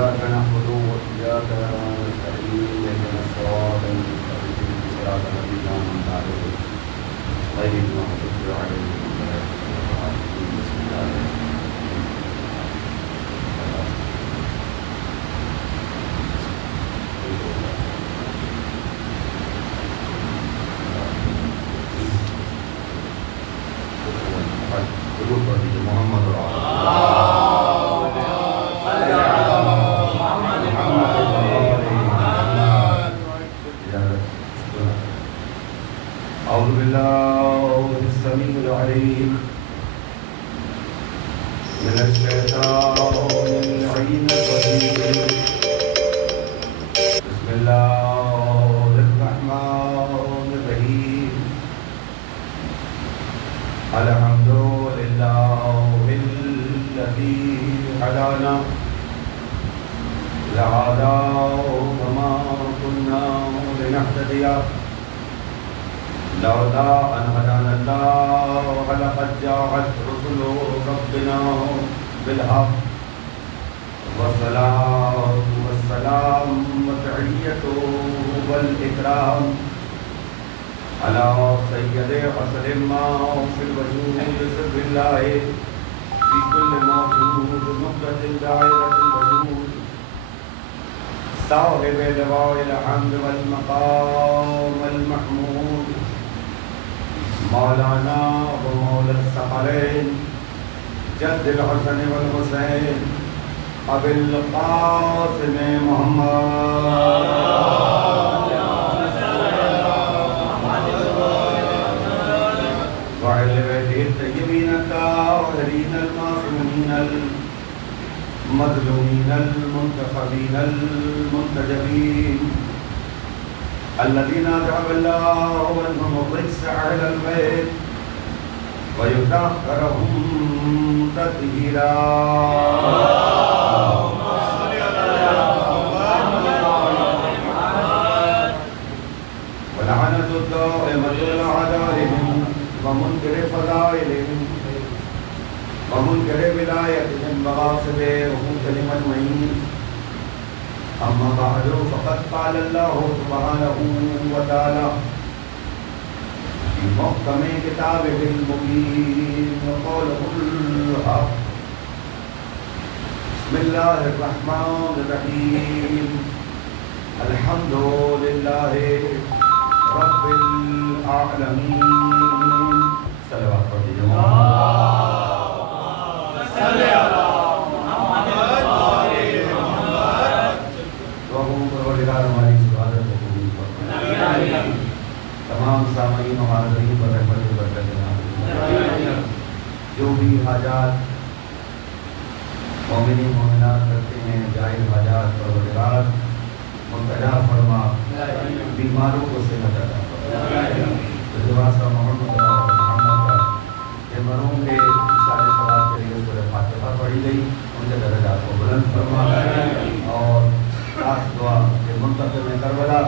إياك نعبد وإياك نستعين اهدنا الصراط المستقيم صراط الذين أنعمت عليهم غير المغضوب عليهم ولا الضالين بسم الله محمد أعوذ بالله السميع العليم من الشيطان اللعين الرجيم بسم الله الرحمن الرحيم الحمد لله الذي هدانا لهذا وما كنا لنهتدي لولا أن هدانا الله ولقد جاءت رسل ربنا بالحق والصلاة والسلام والتحية والإكرام على سيد عصر ما في الوجود سر الله في كل موجود نقطة دائرة الوجود صاحب لواء الحمد والمقام المحمود مولانا ومولا الثقلين جد الحسن والحسين أبي القاسم محمد وعلى بيته الطيبين الطاهرين المعصومين المظلومين المنتخبين المنتجبين الذين أذهب الله عنهم الرجس أهل البيت ويطهرهم تطهيرا ولعنة الدائمة عليهم ومنكر فضائلهم ومنكر ولايتهم وغاصب حقوقهم أجمعين أما بعد فقد قال الله سبحانه وتعالى في محكم كتابه المبين وقوله الحق بسم الله الرحمن الرحيم الحمد لله رب العالمين صلوات تمام سامعین و حاضرین پر رحمت برکت نازل جو بھی حاجات مومنین مومنات کرتے ہیں جائز حاجات پروردگار مستجاب فرما بیماروں کو صحت عطا فرما جواسا محمد کا یہ مرحوم کے اشارے ثواب کے لیے سورہ فاتحہ پڑھی گئی ان کے درجات کو بلند فرما اور خاص دعا کہ منتخب کربلا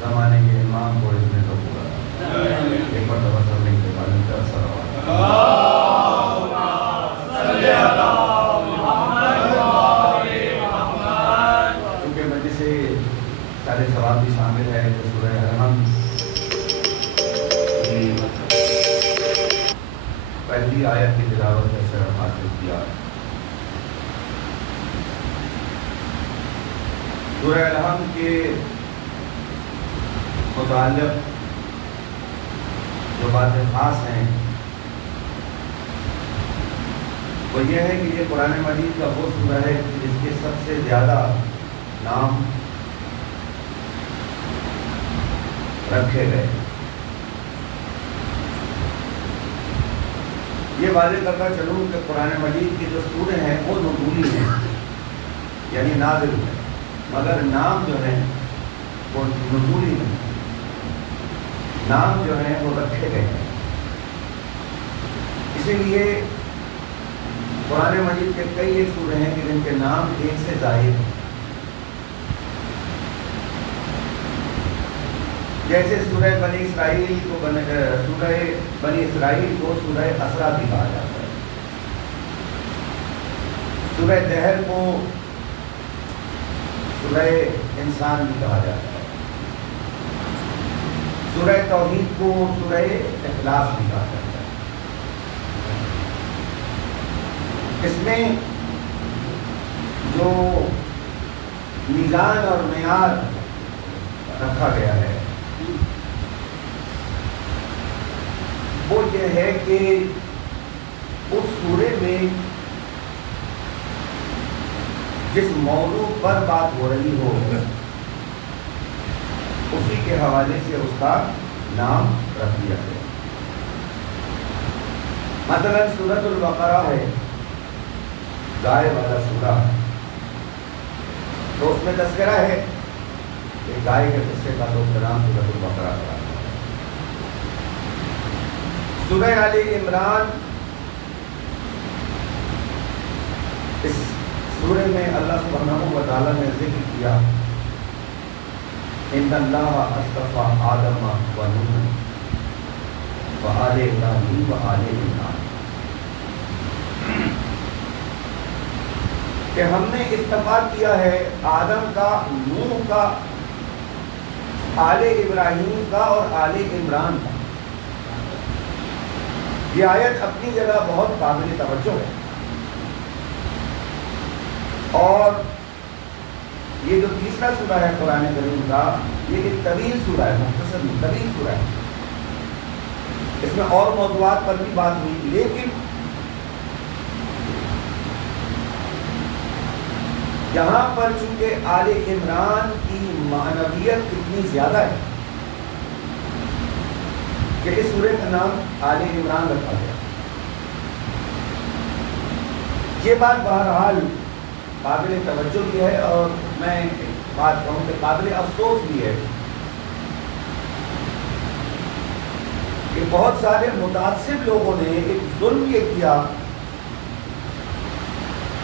زمانے کے امام کو اس میں تو پورا ایک بار دفعہ سب لیں گے معلوم کر سلوات کیونکہ مجلس سے سارے ثواب بھی شامل ہے جو سورہ الحمد کی پہلی آیت کی تلاوت کا شرف حاصل کیا سورہ الحمد کے متعلق جو باتیں خاص ہیں وہ یہ ہے کہ یہ قرآن مجید کا وہ سورہ ہے جس کے سب سے زیادہ نام رکھے گئے. یہ واضح کرتا چلوں کہ قرآن مجید کی جو سورے ہیں وہ نزولی ہیں یعنی نازل ہیں، مگر نام جو ہیں وہ نزولی نہیں، نام جو ہیں وہ رکھے گئے ہیں. اسی لیے قرآن مجید کے کئی ایک سورے ہیں کہ جن کے نام ایک سے زائد ہیں. جیسے سورہ بنی اسرائیل کو سورہ اسرا بھی کہا جاتا ہے. سورہ دہر کو سورہ انسان بھی کہا جاتا ہے، سورہ توحید کو سورہ اخلاص بھی کہا جاتا ہے۔ اس میں جو میزان اور معیار رکھا گیا ہے وہ یہ ہے کہ اس سورے میں جس موضوع پر بات ہو رہی ہو اسی کے حوالے سے اس کا نام رکھ دیا گیا۔ مثلا سورۃ البقرہ ہے، گائے والا سورہ، تو اس میں تذکرہ ہے کہ گائے کے قصے کا تو نام سورۃ البقرہ ہے۔ سورہ آل عمران، اس سورے میں اللہ سبحانہ و تعالیٰ نے ذکر کیا ان اللہ اصطفیٰ آدم و نوح و آل ابراہیم و آل عمران، کہ ہم نے اصطفیٰ کیا ہے آدم کا، نوح کا، آل ابراہیم کا اور آل عمران کا۔ یہ آیت اپنی جگہ بہت قابل توجہ ہے، اور یہ جو تیسرا سورہ ہے قرآن کریم کا، یہ ایک طویل سورہ ہے، مختصر طویل سورہ ہے۔ اس میں اور موضوعات پر بھی بات ہوئی، لیکن یہاں پر چونکہ آل عمران کی معنویت اتنی زیادہ ہے کہ اس سورے کا نام آل عمران رکھا گیا۔ یہ بات بہرحال قابل توجہ بھی ہے، اور میں بات کہوں کہ قابل افسوس بھی ہے کہ بہت سارے متعصب لوگوں نے ایک ظلم یہ کیا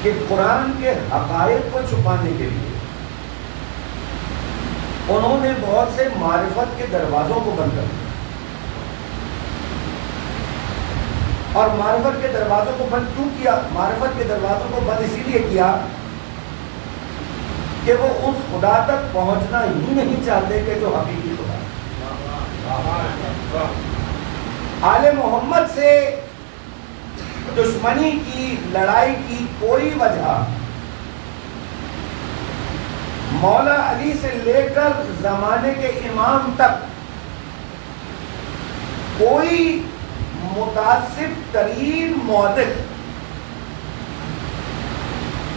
کہ قرآن کے حقائق کو چھپانے کے لیے انہوں نے بہت سے معرفت کے دروازوں کو بند کر دیا، اور معرفت کے دروازوں کو بند کیوں کیا؟ معرفت کے دروازوں کو بند اسی لیے کیا کہ وہ اس خدا تک پہنچنا ہی نہیں چاہتے کہ جو حقیقی خدا ہے۔ آل محمد سے دشمنی کی، لڑائی کی کوئی وجہ مولا علی سے لے کر زمانے کے امام تک کوئی متعصب ترین مورخ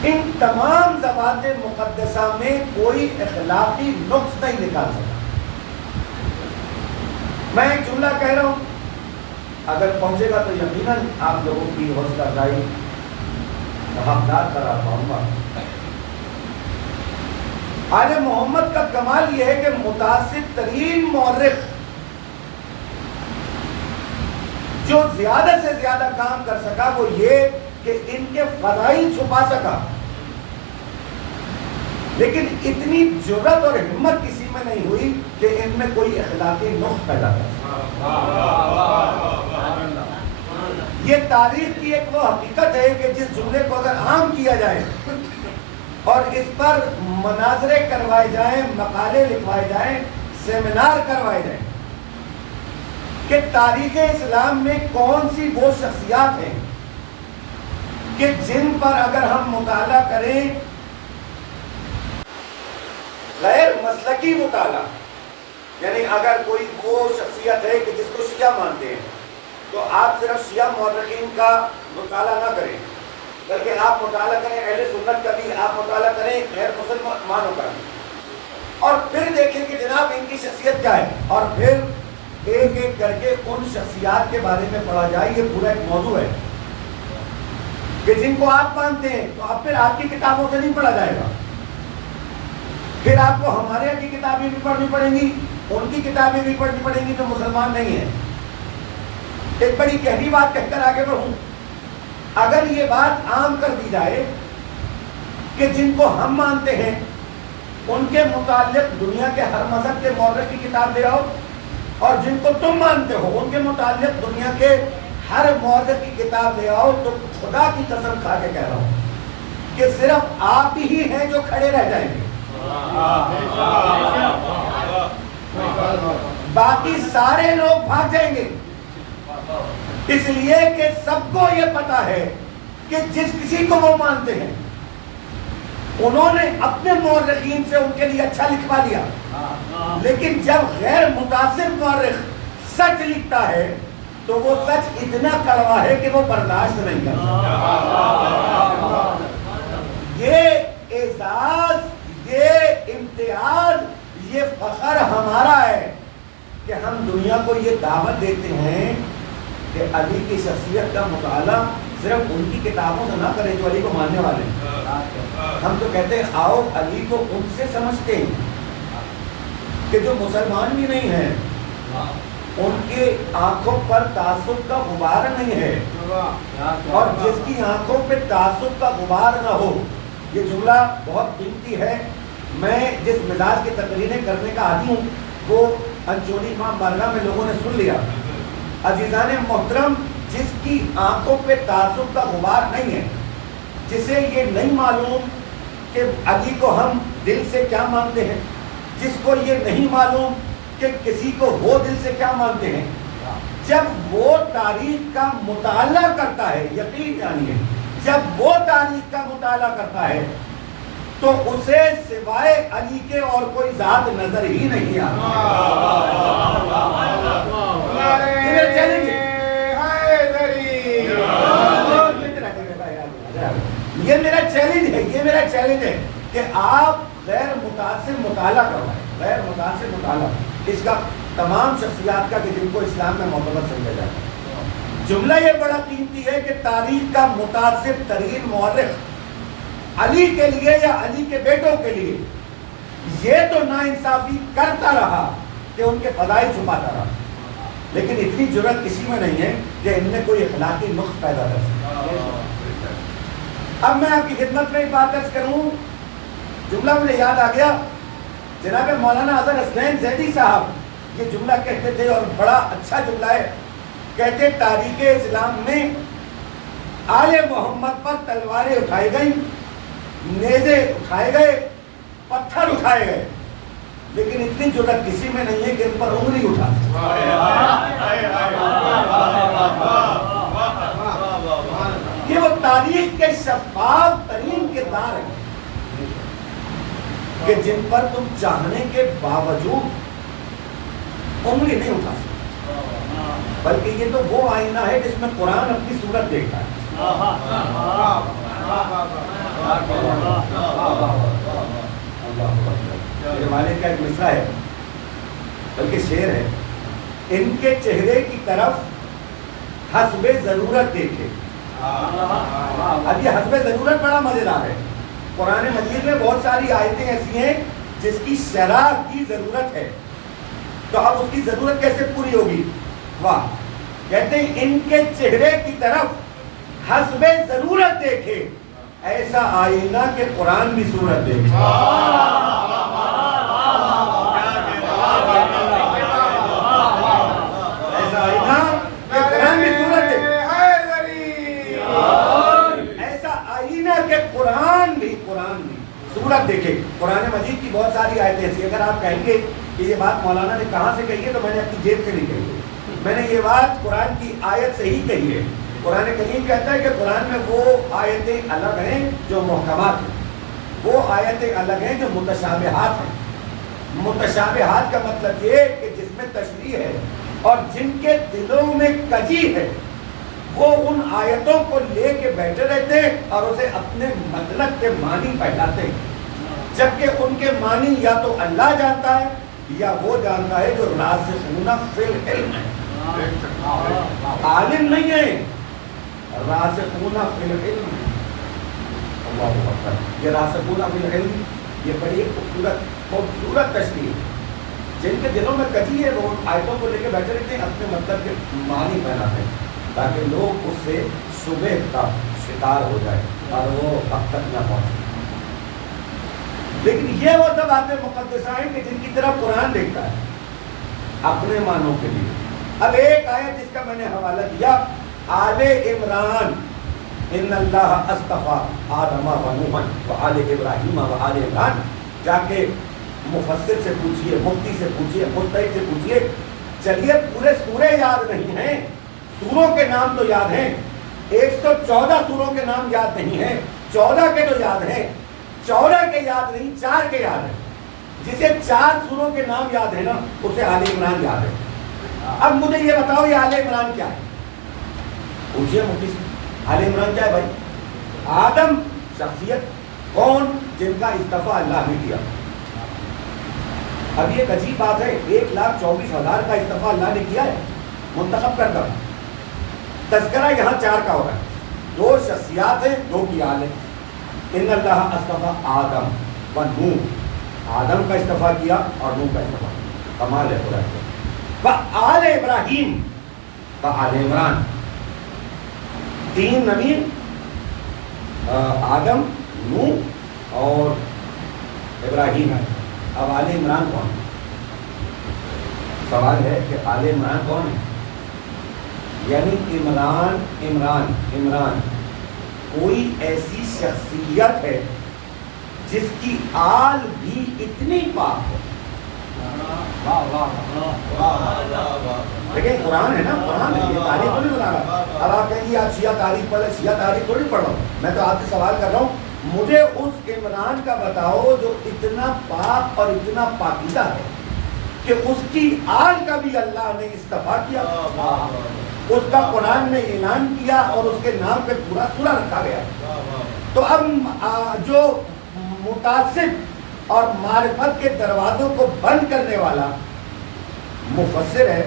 ان تمام ذوات مقدسہ میں کوئی اخلاقی نقص نہیں نکال سکا۔ میں ایک جملہ کہہ رہا ہوں، اگر پہنچے گا تو یقیناً آپ لوگوں کی حوصلہ افزائی حقدار قرار پاؤں گا۔ آل محمد کا کمال یہ ہے کہ متعصب ترین مورخ جو زیادہ سے زیادہ کام کر سکا وہ یہ کہ ان کے فضائل چھپا سکا، لیکن اتنی جرأت اور ہمت کسی میں نہیں ہوئی کہ ان میں کوئی اخلاقی نقص پیدا کر۔ یہ تاریخ کی ایک وہ حقیقت ہے کہ جس جملے کو اگر عام کیا جائے اور اس پر مناظرے کروائے جائیں، مقالے لکھوائے جائیں، سیمینار کروائے جائیں کہ تاریخ اسلام میں کون سی وہ شخصیات ہیں کہ جن پر اگر ہم مطالعہ کریں، غیر مسلکی مطالعہ، یعنی اگر کوئی وہ شخصیت ہے کہ جس کو شیعہ مانتے ہیں تو آپ صرف شیعہ مورخین کا مطالعہ نہ کریں، بلکہ آپ مطالعہ کریں اہل سنت کا بھی، آپ مطالعہ کریں غیر مسلمانوں کا بھی، اور پھر دیکھیں کہ جناب ان کی شخصیت کیا ہے، اور پھر ایک ایک کر کے ان شخصیات کے بارے میں پڑھا جائے۔ یہ پورا ایک موضوع ہے کہ جن کو آپ مانتے ہیں تو اب پھر آپ کی کتابوں سے نہیں پڑھا جائے گا، پھر آپ کو ہمارے یہاں کی کتابیں بھی پڑھنی پڑیں گی، ان کی کتابیں بھی پڑھنی پڑیں گی جو مسلمان نہیں ہیں۔ ایک بڑی گہری بات کہہ کر آگے بڑھوں، اگر یہ بات عام کر دی جائے کہ جن کو ہم مانتے ہیں ان کے متعلق دنیا کے ہر مذہب کے مورخ کی کتاب لے آؤ، اور جن کو تم مانتے ہو ان کے متعلق دنیا کے ہر مورخ کی کتاب لے آؤ، تو خدا کی قسم کھا کے کہہ رہا ہوں کہ صرف آپ ہی ہیں جو کھڑے رہ جائیں گے، باقی سارے لوگ بھاگ جائیں گے، اس لیے کہ سب کو یہ پتا ہے کہ جس کسی کو وہ مانتے ہیں انہوں نے اپنے مورخین سے ان کے لیے اچھا لکھوا لیا، لیکن جب غیر متعصب مورخ سچ لکھتا ہے تو وہ سچ اتنا کڑوا ہے کہ وہ برداشت نہیں کر سکتا۔ یہ اعزاز، یہ امتیاز، یہ فخر ہمارا ہے کہ ہم دنیا کو یہ دعوت دیتے ہیں کہ علی کی شخصیت کا مطالعہ صرف ان کی کتابوں سے نہ کریں جو علی کو ماننے والے ہیں۔ ہم تو کہتے ہیں آؤ علی کو ان سے سمجھتے ہیں کہ جو مسلمان بھی نہیں ہیں، ان کی آنکھوں پر تعصب کا غبار نہیں ہے، اور جس کی آنکھوں پہ تعصب کا غبار نہ ہو۔ یہ جملہ بہت قیمتی ہے۔ میں جس مزاج کی تقریریں کرنے کا عادی ہوں وہ انچولی امام بارگاہ میں لوگوں نے سن لیا۔ عزیزان محترم، جس کی آنکھوں پہ تعصب کا غبار نہیں ہے، جسے یہ نہیں معلوم کہ علی کو ہم دل سے کیا مانتے ہیں، جس کو یہ نہیں معلوم کہ کسی کو وہ دل سے کیا مانتے ہیں، جب وہ تاریخ کا مطالعہ کرتا ہے، یقین جانیے جب وہ تاریخ کا مطالعہ کرتا ہے تو اسے سوائے علی کے اور کوئی ذات نظر ہی نہیں آتا۔ یہ میرا چیلنج ہے، یہ میرا چیلنج ہے کہ آپ غیر متعصب مطالعہ کروائیں، غیر متعصب مطالعہ اس کا تمام شخصیات کا کہ جن کو اسلام میں معتبر سمجھا جاتا ہے۔ جملہ یہ بڑا قیمتی ہے کہ تاریخ کا متعصب ترین مورخ علی کے لیے یا علی کے بیٹوں کے لیے یہ تو ناانصافی کرتا رہا کہ ان کے فضائل چھپاتا رہا، لیکن اتنی جرأت کسی میں نہیں ہے کہ ان میں کوئی اخلاقی نقص پیدا کر سکے۔ اب میں آپ کی خدمت میں ایک بات عرض کروں، جملہ مجھے یاد آ گیا، جناب مولانا اظہر حسنین زیدی صاحب یہ جملہ کہتے تھے اور بڑا اچھا جملہ ہے۔ کہتے تاریخ اسلام میں آل محمد پر تلواریں اٹھائی گئیں، نیزے اٹھائے گئے، پتھر اٹھائے گئے، لیکن اتنی جرأت کسی میں نہیں ہے کہ ان پر انگلی اٹھا سکے۔ یہ وہ تاریخ کے شفاف ترین کردار ہیں کہ جن پر تم چاہنے کے باوجود انگلی نہیں اٹھا سکتے، بلکہ یہ تو وہ آئینہ ہے جس میں قرآن اپنی صورت دیکھتا ہے۔ میرے والد کا ایک مصرع ہے، بلکہ شعر ہے، ان کے چہرے کی طرف حسب ضرورت دیکھے۔ اب یہ حسب ضرورت بڑا مزیدار ہے۔ قرآن مجید میں بہت ساری آیتیں ایسی ہیں جس کی شرح کی ضرورت ہے، تو اب اس کی ضرورت کیسے پوری ہوگی؟ واہ، کہتے ہیں ان کے چہرے کی طرف حسب ضرورت دیکھے، ایسا آئینہ کہ قرآن بھی صورت دیکھے۔ ایسا آئینہ کہ قرآن بھی صورت دیکھے، ایسا آئینہ کہ قرآن بھی صورت دیکھے۔ قرآن مجید کی بہت ساری آیتیں ایسی، اگر آپ کہیں گے کہ یہ بات مولانا نے کہاں سے کہی ہے تو میں نے اپنی جیب سے نہیں کہی ہے، میں نے یہ بات قرآن کی آیت سے ہی کہی ہے۔ قرآن کریم کہتا ہے کہ قرآن میں وہ آیتیں الگ ہیں جو محکمات ہیں، وہ آیتیں الگ ہیں جو متشابہات ہیں۔ متشابہات کا مطلب یہ کہ جس میں تشریح ہے اور جن کے دلوں میں کجی ہے وہ ان آیتوں کو لے کے بیٹھے رہتے ہیں اور اسے اپنے مطلب کے معنی پہلاتے ہیں، جبکہ ان کے معنی یا تو اللہ جانتا ہے یا وہ جانتا ہے جو راسخون فی العلم ہے۔ عالم نہیں ہے، راسخون فی العلم ہے۔ اللہ اکبر، یہ راسخون فی العلم یہ بڑی خوبصورت تشریح، جن کے دلوں میں کجی ہے وہ آیتوں کو لے کے بیٹھے رہتے ہیں، اپنے مطلب کے معنی پہناتے ہیں تاکہ لوگ اس سے شبہ کا شکار ہو جائے اور وہ حق تک نہ پہنچے۔ لیکن یہ وہ سب باتیں مقدسہ ہیں کہ جن کی طرف قرآن دیکھتا ہے اپنے معنوں کے لیے۔ اب ایک آیت جس کا میں نے حوالہ دیا، آل عمران، ان اللہ اصطفیٰ آدم و نوحا وآل ابراہیم وآل عمران، جا کے مفسر سے پوچھیے، مفتی سے پوچھیے، مجتہد سے پوچھیے. چلیے پورے سورے یاد نہیں ہیں، سوروں کے نام تو یاد ہیں. 114 سوروں کے نام یاد نہیں ہیں، 14 کے تو یاد ہیں. 14 کے یاد نہیں، 4 کے یاد ہیں. جسے 4 سوروں کے نام یاد ہے نا، اسے آل عمران یاد ہے. اب مجھے یہ بتاؤ یہ آل عمران کیا ہے؟ پوچھئے مفتی سے، آل عمران کیا ہے بھائی؟ آدم شخصیت کون جن کا استعفیٰ اللہ نے کیا. اب یہ ایک عجیب بات ہے، 1,24,000 کا استعفیٰ اللہ نے کیا ہے منتخب کر کر. تذکرہ یہاں 4 کا ہو رہا ہے، 2 شخصیات ہیں، 2 کی آل ہے. ان اللہ اصطفیٰ آدم و نوح، آدم کا استعفیٰ کیا اور نوح کا استعفیٰ کیا. کمال ہے قرآن. آل ابراہیم و آل عمران، 3 نبی، آدم، نوح اور ابراہیم. اب آل عمران کون ہے؟ سوال ہے کہ آل عمران کون ہے؟ یعنی عمران کوئی ایسی شخصیت ہے جس کی آل بھی اتنی پاک ہو. لیکن قرآن ہے نا، قرآن ہے، یہ تاریخ تو نہیں بنا رہا. اب آپ کہیں گے آپ شیعہ تاریخ پڑھ، شیعہ تاریخ تھوڑی پڑھ رہا ہوں میں، تو آپ سے سوال کر رہا ہوں مجھے اس عمران کا بتاؤ جو اتنا پاک اور اتنا پاکیزہ ہے کہ اس کی آل کا بھی اللہ نے استعفیٰ کیا، اس کا قرآن نے اعلان کیا اور اس کے نام پہ پورا سورہ رکھا گیا. تو اب جو متعصب اور معرفت کے دروازوں کو بند کرنے والا مفسر ہے،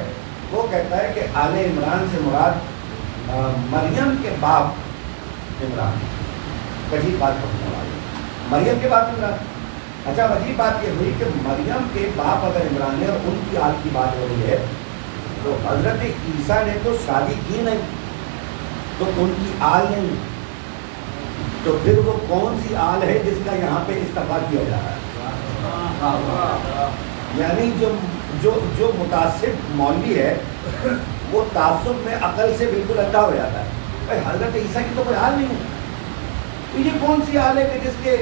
وہ کہتا ہے کہ آل عمران سے مراد مریم کے باپ عمران. عجیب بات پڑھنے والی، مریم کے باپ عمران. اچھا عجیب بات یہ ہوئی کہ مریم کے باپ اگر عمران ہے اور ان کی آل کی بات ہو رہی ہے، تو حضرت عیسیٰ نے تو شادی کی نہیں، تو ان کی آل نہیں، تو پھر وہ کون سی آل ہے جس کا یہاں پہ استعفیٰ کیا جا رہا ہے؟ یعنی جو متعصب مولوی ہے وہ تعصب میں عقل سے بالکل اندھا ہو جاتا ہے. بھائی حضرت عیسیٰ کی تو کوئی حال نہیں ہے، تو یہ کون سی حال ہے کہ جس کے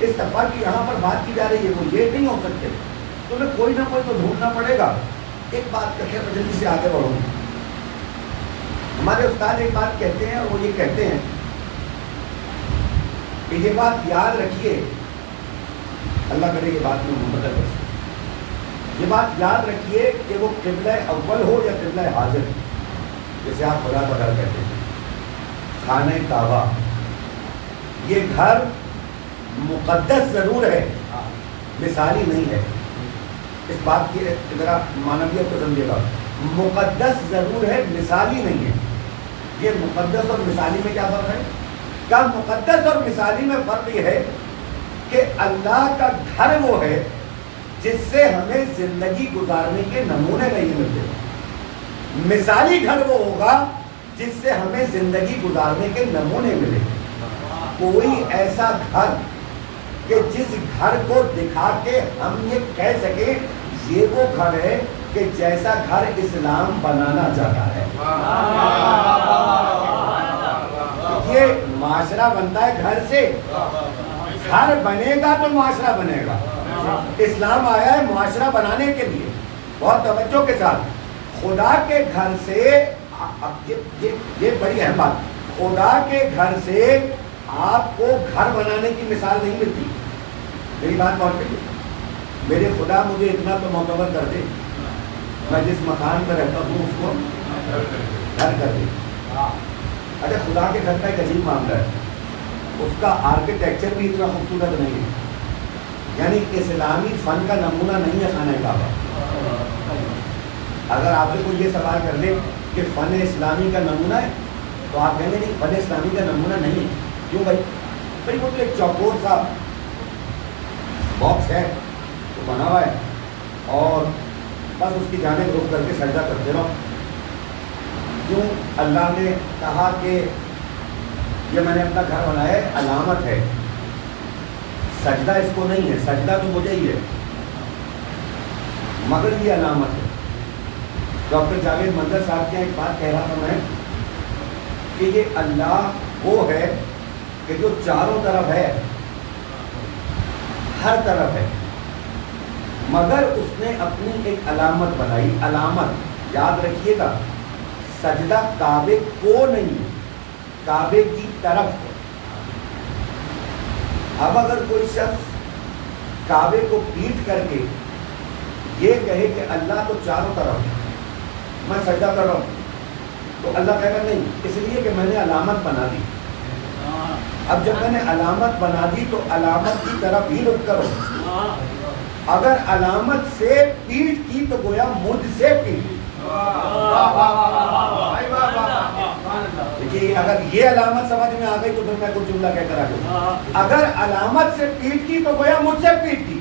استعفیٰ کی یہاں پر بات کی جا رہی ہے؟ وہ یہ نہیں ہو سکتے. تو میں کوئی نہ کوئی تو ڈھونڈنا پڑے گا. ایک بات کر کے میں جلدی سے آگے بڑھوں. ہمارے استاد ایک بات کہتے ہیں اور وہ یہ کہتے ہیں کہ یہ بات یاد رکھیے، اللہ کرے یہ بات میں محمد کر سکتے، یہ بات یاد رکھیے کہ وہ قبلہ اول ہو یا قبلہ حاضر، جیسے آپ خدا کا گھر کہتے ہیں، خانہ کعبہ، یہ گھر مقدس ضرور ہے، مثالی نہیں ہے. اس بات کی ذرا معنویت کو سمجھے گا. مقدس ضرور ہے، مثالی نہیں ہے. یہ مقدس اور مثالی میں کیا فرق ہے؟ کیا مقدس اور مثالی میں فرق یہ ہے کہ اللہ کا گھر وہ ہے جس سے ہمیں زندگی گزارنے کے نمونے نہیں ملتے. مثالی گھر وہ ہوگا جس سے ہمیں زندگی گزارنے کے نمونے ملے. کوئی ایسا گھر کہ جس گھر کو دکھا کے ہم یہ کہہ سکیں یہ وہ گھر ہے کہ جیسا گھر اسلام بنانا چاہتا ہے. یہ معاشرہ بنتا ہے گھر سے، گھر بنے گا تو معاشرہ بنے گا. اسلام آیا ہے معاشرہ بنانے کے لیے. بہت توجہ کے ساتھ، خدا کے گھر سے، یہ بڑی اہم بات، خدا کے گھر سے آپ کو گھر بنانے کی مثال نہیں ملتی. میری بات پہنچ گئی؟ میرے خدا مجھے اتنا تو معتبر کر دے، میں جس مکان میں رہتا ہوں اس کو گھر کر دے. اچھا خدا کے گھر کا ایک عجیب معاملہ ہے، اس کا آرکیٹیکچر بھی اتنا خوبصورت نہیں ہے. یعنی اسلامی فن کا نمونہ نہیں ہے خانہ کعبہ. اگر آپ سے کوئی یہ سوال کر لے کہ فن اسلامی کا نمونہ ہے تو آپ کہیں گے نہیں، فن اسلامی کا نمونہ نہیں ہے. کیوں بھائی؟ بھائی وہ تو ایک چوکور سا باکس ہے تو بنا ہوا ہے اور بس اس کی جانب رک کر کے سجدہ کرتے رہو. کیوں؟ اللہ نے کہا کہ یہ میں نے اپنا گھر بنایا ہے، علامت ہے، سجدہ اس کو نہیں ہے، سجدہ تو مجھے ہی ہے مگر یہ علامت ہے. ڈاکٹر جاوید منظر صاحب کے ایک بات کہہ رہا تھا میں کہ یہ اللہ وہ ہے کہ جو چاروں طرف ہے، ہر طرف ہے، مگر اس نے اپنی ایک علامت بنائی. علامت یاد رکھیے گا، سجدہ کعبے کو نہیں، کعبے کی طرف ہے. اب اگر کوئی شخص کعبے کو پیٹ کر کے یہ کہے کہ اللہ تو چاروں طرف ہے، میں سجدہ کر رہا ہوں، تو اللہ کہے گا نہیں، اس لیے کہ میں نے علامت بنا دی. اب جب میں نے علامت بنا دی تو علامت کی طرف ہی رخ کرو. اگر علامت سے پیٹ کی تو گویا مجھ سے پیٹ. دیکھیے اگر یہ علامت سمجھ میں آ گئی تو پھر میں کچھ جملہ کہہ کر آ جاؤں. اگر علامت سے پیٹ کی تو گویا مجھ سے پیٹ کی.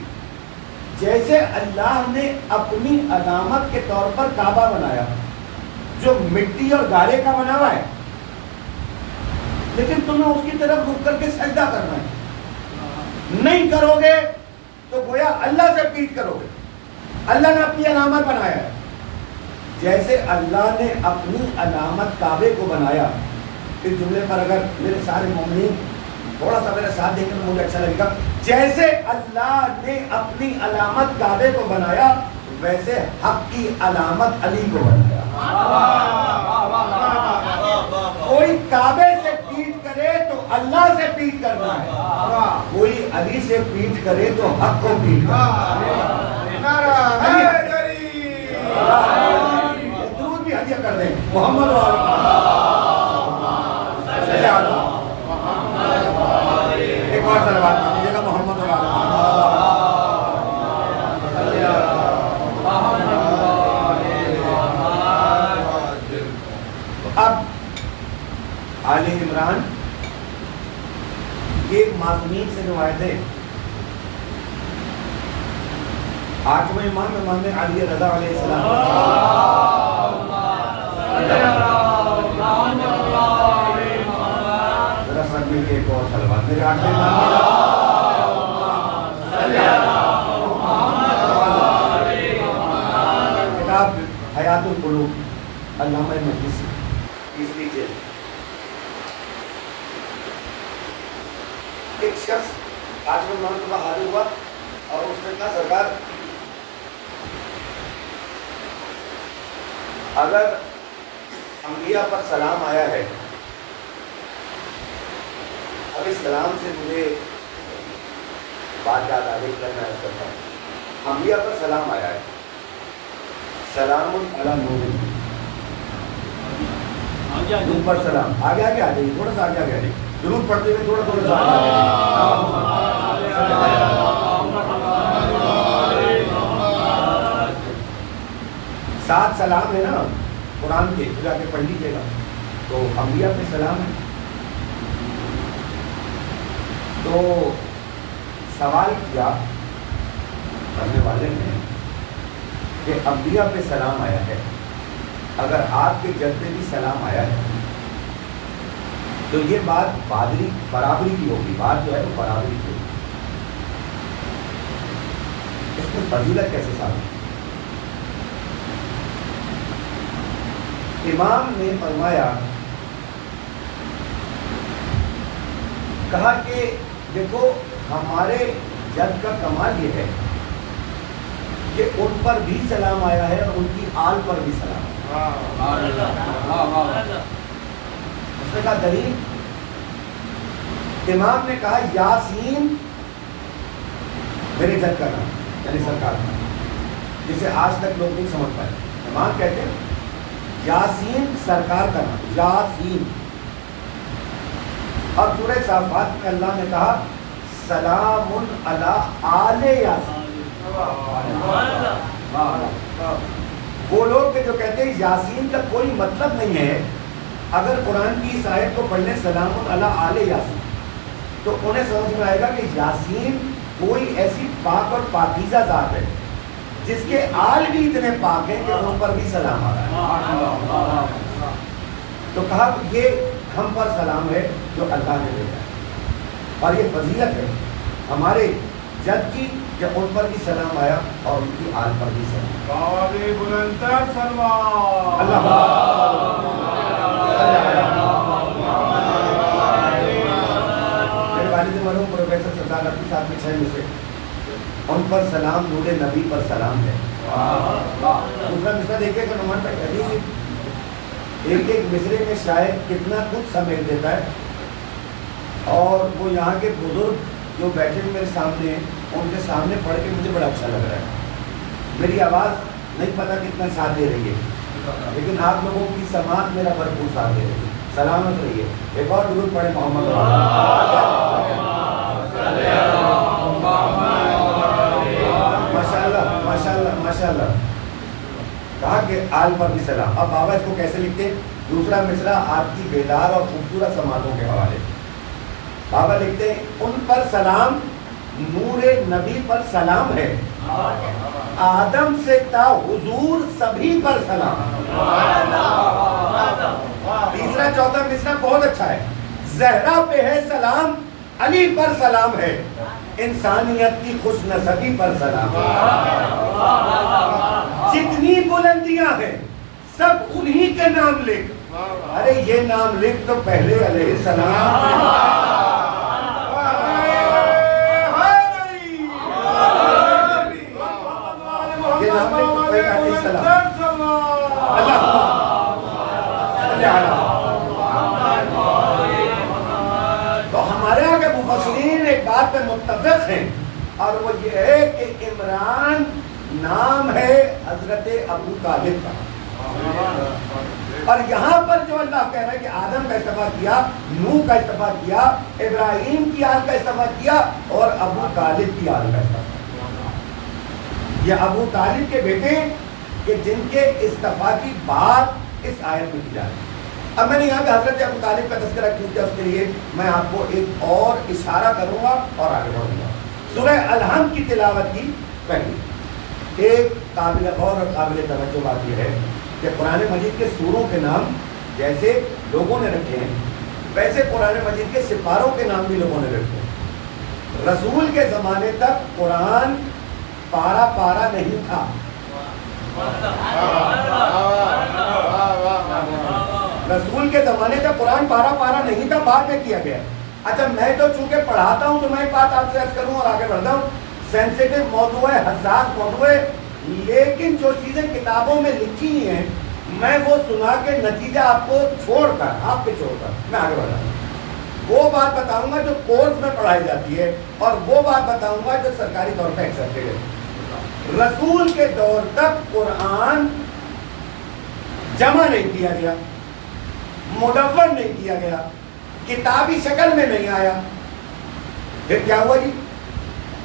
جیسے اللہ نے اپنی علامت کے طور پر کعبہ بنایا جو مٹی اور گارے کا بنا ہوا ہے، لیکن تمہیں اس کی طرف رک کر کے سجدہ کرنا ہے. نہیں کرو گے تو گویا اللہ سے پیٹ کرو گے. اللہ نے اپنی علامت بنایا ہے. جیسے اللہ نے اپنی علامت کعبے کو بنایا، اس جملے پر اگر میرے سارے مومنین تھوڑا سا میرے ساتھ دیکھیں تو مجھے اچھا لگے گا. جیسے اللہ نے اپنی علامت کعبے کو بنایا، ویسے حق کی علامت علی کو بنایا. کوئی کعبے سے پیٹ کرے تو اللہ سے پیٹ کرنا ہے، کوئی علی سے پیٹ کرے تو حق کو پیٹ کرنا ہے. درود بھی ہدیہ کر دیں. محمد ایک اور صلوات پڑھ دیجیے گا. محمد اب آل عمران یہ معصومین سے روایتیں. 8واں امام علی رضا علیہ السلام. ذرا سب مل کے ایک اور صلوات میرے 8ویں امام. کتاب حیات القلوب علامہ مجلسی، تیسری جلد. ایک شخص 8ویں مرتبہ حاضر ہوا اور اس نے کہا سرکار اگر انبیاء پر سلام آیا ہے، اب اس سلام سے مجھے بات یاد آ گئی کرنا ہے. کرتا ہوں انبیاء پر سلام آیا ہے، سلام علی نوح، نوح پر سلام. آگے آگے آ جائیے، تھوڑا سا آگے آگے آ جائیے. درود پڑھتے ہوئے تھوڑا سا سات سلام ہے نا قرآن کے، جا کے پڑھ لیجیے گا. تو انبیاء پہ سلام ہے. تو سوال کیا کرنے والے نے کہ انبیاء پہ سلام آیا ہے، اگر آپ کے جد پہ بھی سلام آیا ہے تو یہ بات برابری کی ہوگی. بات جو ہے وہ برابری کی ہوگی. اس میں فضیلت کیسے ثابت؟ امام نے فرمایا، کہا کہ دیکھو ہمارے جد کا کمال یہ ہے کہ ان پر بھی سلام آیا ہے اور ان کی آل پر بھی سلام آیا. اس نے کہا دلیل؟ امام نے کہا یاسین میرے جد کا نام، یعنی سرکار کا، جسے آج تک لوگ نہیں سمجھ پائے. امام کہتے ہیں یاسین سرکار کا نام، یاسین. اور سورہ صافات میں اللہ نے کہا سلام علی آل یاسین. وہ لوگ جو کہتے ہیں یاسین کا کوئی مطلب نہیں ہے، اگر قرآن کی اس آیت کو پڑھ لیں سلام علی آل یاسین تو انہیں سمجھ میں آئے گا کہ یاسین کوئی ایسی پاک اور پاکیزہ ذات ہے جس کے آل بھی اتنے پاک ہیں کہ ان پر بھی سلام آ رہا ہے. تو کہا یہ ہم پر سلام ہے جو اللہ نے بھیجا ہے، اور یہ فضیلت ہے ہمارے جد کی کہ ان پر بھی سلام آیا اور ان کی آل پر بھی سلام. میرے والد مرحوم پروفیسر سردار رفیع صاحب کے 6 میں سے ان پر سلام، نور نبی پر سلام ہے. دوسرا مصرع دیکھیے کہ نعمان بھائی ایک ایک مصرے میں شاعر کتنا کچھ سمیٹ دیتا ہے. اور وہ یہاں کے بزرگ جو بیٹھے میرے سامنے ہیں ان کے سامنے پڑھ کے مجھے بڑا اچھا لگ رہا ہے. میری آواز نہیں پتہ کتنا ساتھ دے رہی ہے، لیکن آپ لوگوں کی سماعت میرا بھرپور ساتھ دے رہی ہے. سلامت رہیے. ایک اور درود پڑھیں محمد. ماشاء اللہ ماشاء اللہ ماشاء اللہ. کہا کہ آل پر بھی سلام. اب بابا اس کو کیسے لکھتے؟ دوسرا مصرع آپ کی بیدار اور خوبصورت سماعتوں کے حوالے. بابا لکھتے ہیں ان پر سلام، نور نبی پر سلام ہے، آدم سے تا حضور سبھی پر سلام. تیسرا چوتھا مصرع بہت اچھا ہے. زہرا پہ ہے سلام، علی پر سلام ہے، انسانیت کی خوش نصبی پر سلام. جتنی بلندیاں ہیں سب انہی کے نام لکھ. ارے یہ نام لکھ تو پہلے علیہ السلام. تو ہمارے یہاں کے مفسرین ایک بات پہ متفق ہیں، اور وہ یہ ہے کہ عمران نام ہے حضرت ابو طالب کا. اور یہاں پر جو اللہ کہہ رہا ہے کہ آدم کا استعمال کیا، نوح کا استعمال کیا، ابراہیم کی آل کا استعمال کیا، اور ابو طالب کی آل کا استعمال. یہ ابو طالب کے بیٹے کہ جن کے استعفاء کی بات اس آیت میں کی جا رہی ہے. اب میں نے یہاں پہ حضرت ابو طالب کا تذکرہ کیوں کیا، اس کے لیے میں آپ کو ایک اور اشارہ کروں گا اور آگے بڑھوں گا. سورہ الحم کی تلاوت کی پہلی ایک قابل غور اور قابل توجہ بات یہ ہے کہ قرآن مجید کے سوروں کے نام جیسے لوگوں نے رکھے ہیں ویسے قرآن مجید کے سپاروں کے نام بھی لوگوں نے رکھے ہیں. رسول کے زمانے تک قرآن پارا پارا نہیں تھا. رسول کے زمانے تک قرآن پارا پارا نہیں تھا، بعد میں کیا گیا. اچھا میں تو چونکہ پڑھاتا ہوں تو میں ایک بات آپ سے عرض کروں اور آگے بڑھتا ہوں. سینسیٹیو موضوع ہے، حساس موضوع ہے، لیکن جو چیزیں کتابوں میں لکھی ہیں میں وہ سنا کے نتیجہ آپ کو چھوڑ کر میں آگے بڑھا ہوں. وہ بات بتاؤں گا جو کورس میں پڑھائی جاتی ہے، اور وہ بات بتاؤں گا جو سرکاری طور پہ ایکسپٹیڈ ہے. رسول کے دور تک قرآن جمع نہیں کیا گیا، مدون نہیں کیا گیا، کتابی شکل میں نہیں آیا. پھر کیا ہوا جی؟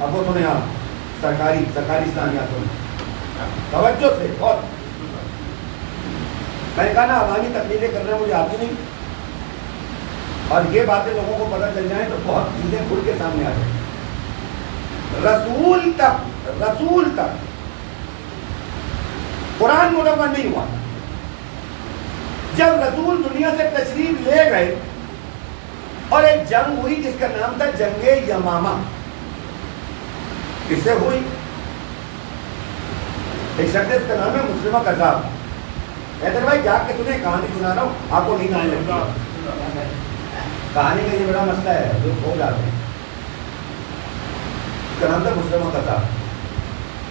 اب وہ سنیں آپ سرکاری اسلامیات سنیں توجہ سے. بہت میں نے کہا نا عوامی تقریریں کرنا مجھے آتی نہیں، اور یہ باتیں لوگوں کو پتہ چل جائیں تو بہت چیزیں کھل کے سامنے آ جائیں. رسول تک قرآن مدون نہیں ہوا. جب رسول دنیا سے تشریف لے گئے اور ایک جنگ ہوئی جس کا نام تھا جنگ یمامہ. کس سے ہوئی؟ ایک شخص اس کا نام ہے مسلمہ قذاب. حیدر بھائی جا کے سنیں، کہانی سنا رہا ہوں، آپ کو نیند آنے لگتی ہے. کہانی کا یہ بڑا مسئلہ ہے جو سو جاتے ہیں. اس کا نام تھا مسلمہ قذاب.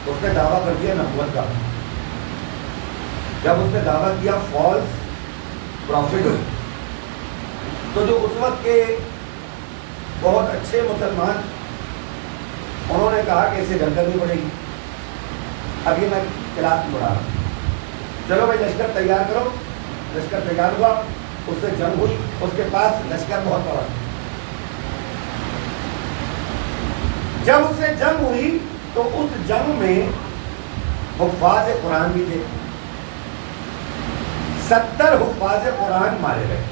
اس نے دعویٰ کر دیا نبوت کا. جب اس نے دعویٰ کیا فالس پروفٹ، تو جو اس وقت کے بہت اچھے مسلمان انہوں نے کہا کہ اسے جنگ کرنی پڑے گی. اب یہ میں کلاس میں پڑھا رہا ہوں. چلو بھائی لشکر تیار کرو. لشکر تیار ہوا، اس سے جنگ ہوئی. اس کے پاس لشکر بہت بڑا. جب اس سے جنگ ہوئی تو اس جنگ میں حفاظ قرآن بھی تھے. 70 حفاظ قرآن مارے گئے.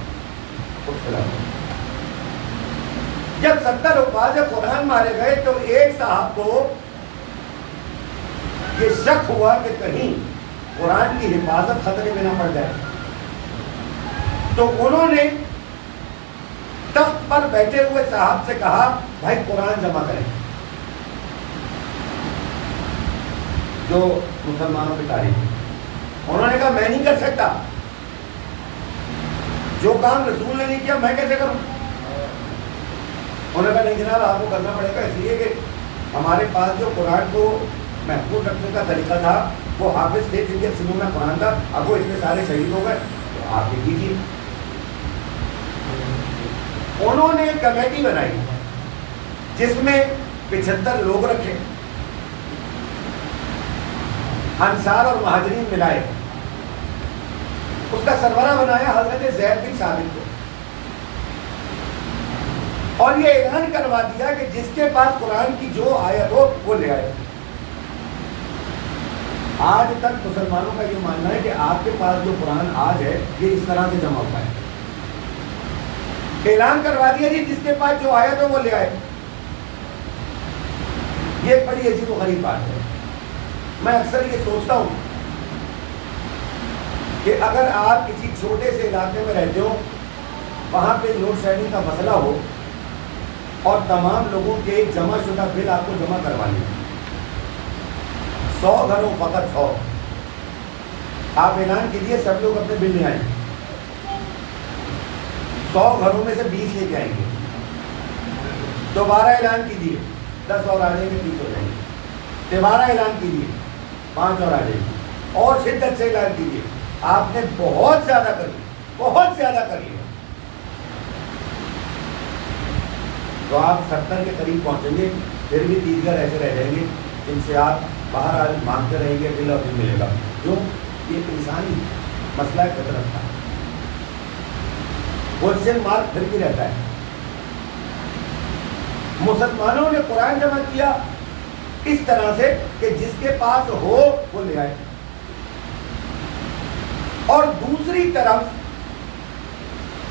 جب 70 حفاظ قرآن مارے گئے تو ایک صاحب کو یہ شک ہوا کہ کہیں قرآن کی حفاظت خطرے میں نہ پڑ جائے. تو انہوں نے تخت پر بیٹھے ہوئے صاحب سے کہا بھائی قرآن جمع کریں. جو مسلمانوں کی تاریخ، انہوں نے کہا میں نہیں کر سکتا. جو کام رسول نے نہیں کیا میں کیسے کروں؟ انہوں نے کہا نہیں جناب آپ کو کرنا پڑے گا، اس لیے کہ ہمارے پاس جو قرآن کو محفوظ رکھنے کا طریقہ تھا وہ حافظ تھے جن کے سنوں میں قرآن تھا، اب وہ اتنے سارے شہید ہو گئے، تو آپ بھی کیجیے۔ انہوں نے ایک کمیٹی بنائی جس میں 75 لوگ رکھے، انصار اور مہاجرین ملائے، اس کا سربراہ بنایا حضرت زید بن ثابت کو، اور یہ اعلان کروا دیا کہ جس کے پاس قرآن کی جو آیت ہو وہ لے آئے۔ آج تک مسلمانوں کا یہ ماننا ہے کہ آپ کے پاس جو قرآن آج ہے یہ اس طرح سے جمع ہوا ہے۔ اعلان کروا دیا جی جس کے پاس جو آیت ہو وہ لے آئے۔ یہ بڑی عجیب و غریب بات ہے۔ میں اکثر یہ سوچتا ہوں کہ اگر آپ کسی چھوٹے سے علاقے میں رہتے ہو، وہاں پہ لوڈ شیڈنگ کا مسئلہ ہو اور تمام لوگوں کے جمع شدہ بل آپ کو جمع کروانی ہے، 100 گھروں فقط 100، آپ اعلان کیجیے سب لوگ اپنے بل لے آئیں، 100 گھروں میں سے 20 لے کے آئیں گے، دوبارہ اعلان کیجیے 10 اور آ جائیں گے، 30 ہو جائیں گے، دوبارہ اعلان کیجیے 5 اور آ جائیں گے، اور شدت سے اعلان کیجیے۔ آپ نے بہت زیادہ کر لی، بہت زیادہ کر لیا، تو آپ 70 کے قریب پہنچیں گے، پھر بھی 30 گھر ایسے رہ جائیں گے جن سے آپ باہر مانگتے رہیں گے، بل اور بل ملے گا۔ کیوں؟ یہ انسانی مسئلہ فطرت کا، کوشچن مارک پھر بھی رہتا ہے۔ مسلمانوں نے قرآن جمع کیا اس طرح سے کہ جس کے پاس ہو وہ لے آئے، اور دوسری طرف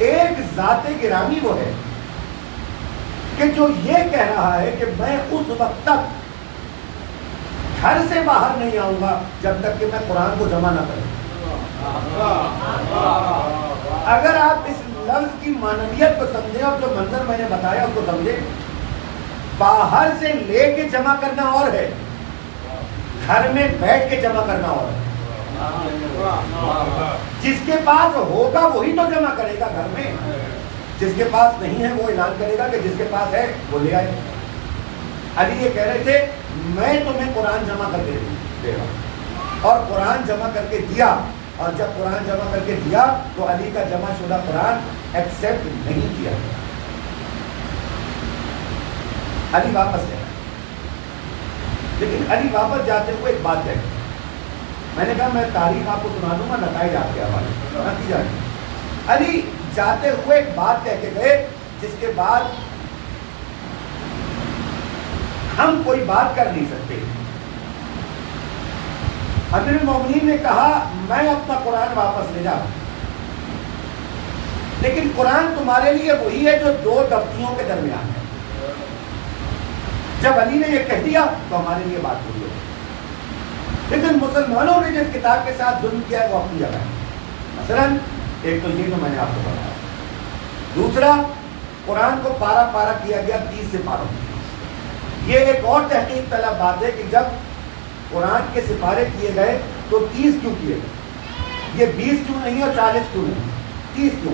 ایک ذات گرامی وہ ہے کہ جو یہ کہہ رہا ہے کہ میں اس وقت تک گھر سے باہر نہیں آؤں گا جب تک کہ میں قرآن کو جمع نہ کروں۔ اگر آپ اس لفظ کی معنویت کو سمجھیں اور جو منظر میں نے بتایا اس کو سمجھیں، باہر سے لے کے جمع کرنا اور ہے، گھر میں بیٹھ کے جمع کرنا اور ہے۔ جس کے پاس ہوگا وہی تو جمع کرے گا گھر میں، جس کے پاس نہیں ہے وہ اعلان کرے گا کہ جس کے پاس ہے وہ لے آئے۔ علی یہ کہہ رہے تھے میں تمہیں قرآن جمع کر کے دے گا، اور قرآن جمع کر کے دیا، اور جب قرآن جمع کر کے دیا تو علی کا جمع شدہ قرآن ایکسیپٹ نہیں کیا گیا، علی واپس گیا۔ لیکن علی واپس جاتے ہوئے ایک بات کہتے، میں نے کہا میں تاریخ آپ کو سنا دوں گا، نتائج آپ کے حوالے نتیجہ نہیں۔ علی جاتے ہوئے ایک بات کہہ کے گئے جس کے بعد ہم کوئی بات کر نہیں سکتے۔ امیر المومنین نے کہا میں اپنا قرآن واپس لے جاؤں، لیکن قرآن تمہارے لیے وہی ہے جو 2 دفتیوں کے درمیان ہے۔ جب علی نے یہ کہہ دیا تو ہمارے لیے بات ہوئی ہے، لیکن مسلمانوں نے جس کتاب کے ساتھ ظلم کیا ہے وہ اپنی جگہ ہے۔ مثلا ایک تو یہ جو میں نے آپ کو بتایا، دوسرا قرآن کو پارا پارا کیا گیا 30 سپاروں میں۔ یہ ایک اور تحقیق طلب بات ہے کہ جب قرآن کے سپارے کیے گئے تو 30 کیوں کیے گئے؟ یہ 20 کیوں نہیں اور 40 کیوں نہیں، 30 کیوں؟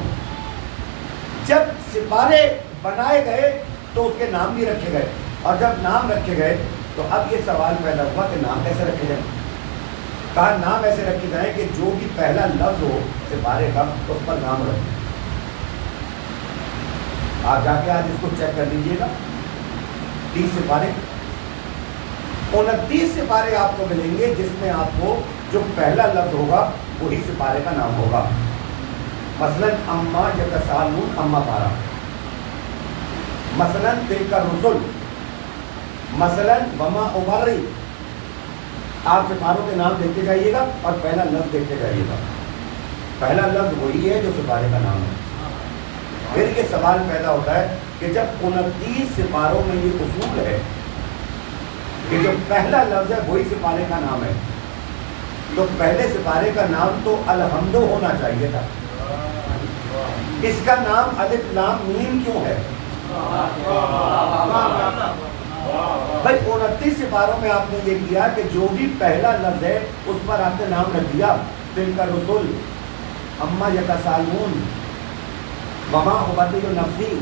جب سپارے بنائے گئے تو اس کے نام بھی رکھے گئے، اور جب نام رکھے گئے تو اب یہ سوال پیدا ہوا کہ نام کیسے رکھے جائیں؟ کہا نام ایسے رکھے جائیں کہ جو بھی پہلا لفظ ہو سپارے کا اس پر نام رکھیں۔ آپ جا کے آج اس کو چیک کر لیجئے گا، 30 سپارے، 29 سپارے آپ کو ملیں گے جس میں آپ کو جو پہلا لفظ ہوگا وہی سپارے کا نام ہوگا۔ مثلا اما یتساءلون اما پارا، مثلا تلک الرسل، مثلا وما ابرئ۔ آپ سپاروں کے نام دیکھتے جائیے گا اور پہلا لفظ دیکھتے جائیے گا، پہلا لفظ وہی ہے جو سپارے کا نام ہے۔ پھر یہ سوال پیدا ہوتا ہے کہ جب 29 سپاروں میں یہ اصول ہے کہ جو پہلا لفظ ہے وہی سپارے کا نام ہے، تو پہلے سپارے کا نام تو الحمد ہونا چاہیے تھا، اس کا نام الف لام میم کیوں ہے؟ بھائی 29 سپاروں میں آپ نے یہ کیا کہ جو بھی پہلا لفظ ہے اس پر آپ نے نام رکھ دیا، تلک الرسل، اما یتساءلون، وما ابرئ نفسی،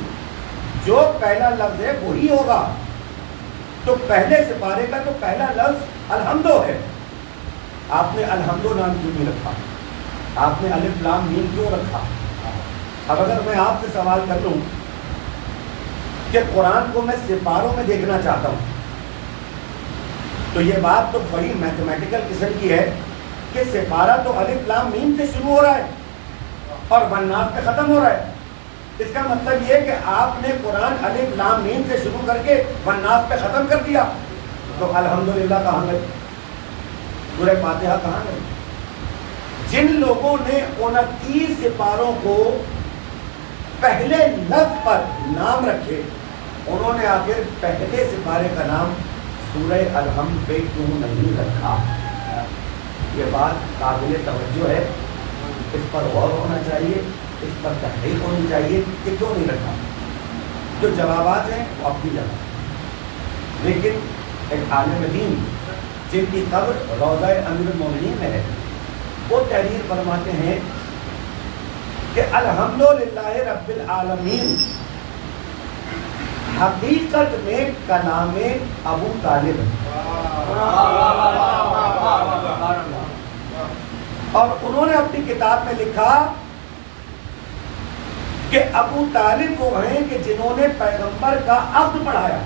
جو پہلا لفظ ہے وہی ہوگا۔ تو پہلے سپارے کا تو پہلا لفظ الحمدو ہے. آپ نے الحمدو نام کیوں نہیں رکھا؟ آپ نے الف لام میم کیوں رکھا؟ اب اگر میں آپ سے سوال کر لوں کہ قرآن کو میں سپاروں میں دیکھنا چاہتا ہوں، تو یہ بات تو بڑی میتھمیٹیکل قسم کی ہے کہ سپارہ تو الف لام میم سے شروع ہو رہا ہے اور والناس پہ ختم ہو رہا ہے. اس کا مطلب یہ کہ آپ نے قرآن الف لام میم سے شروع کر کے والناس پہ ختم کر دیا. تو الحمدللہ کہاں گئی؟ سورہ فاتحہ کہاں گئی؟ جن لوگوں نے 29 سپاروں کو پہلے لفظ پر نام رکھے، انہوں نے آخر پہلے سپارے کا نام سورہ الحمد پہ کیوں نہیں رکھا؟ یہ بات قابل توجہ ہے، اس پر غور ہونا چاہیے، اس پر تحقیق ہونی چاہیے کہ کیوں نہیں رکھا. جو جوابات ہیں وہ اپنی جگہ، لیکن ایک عالم دین جن کی قبر روضہ امیر المومنین میں ہے، وہ تحریر فرماتے ہیں کہ الحمدللہ رب العالمین حقیقت میں کلام ابو طالب ہے. اور انہوں نے اپنی کتاب میں لکھا کہ ابو طالب وہ ہیں کہ جنہوں نے پیغمبر کا عقد پڑھایا.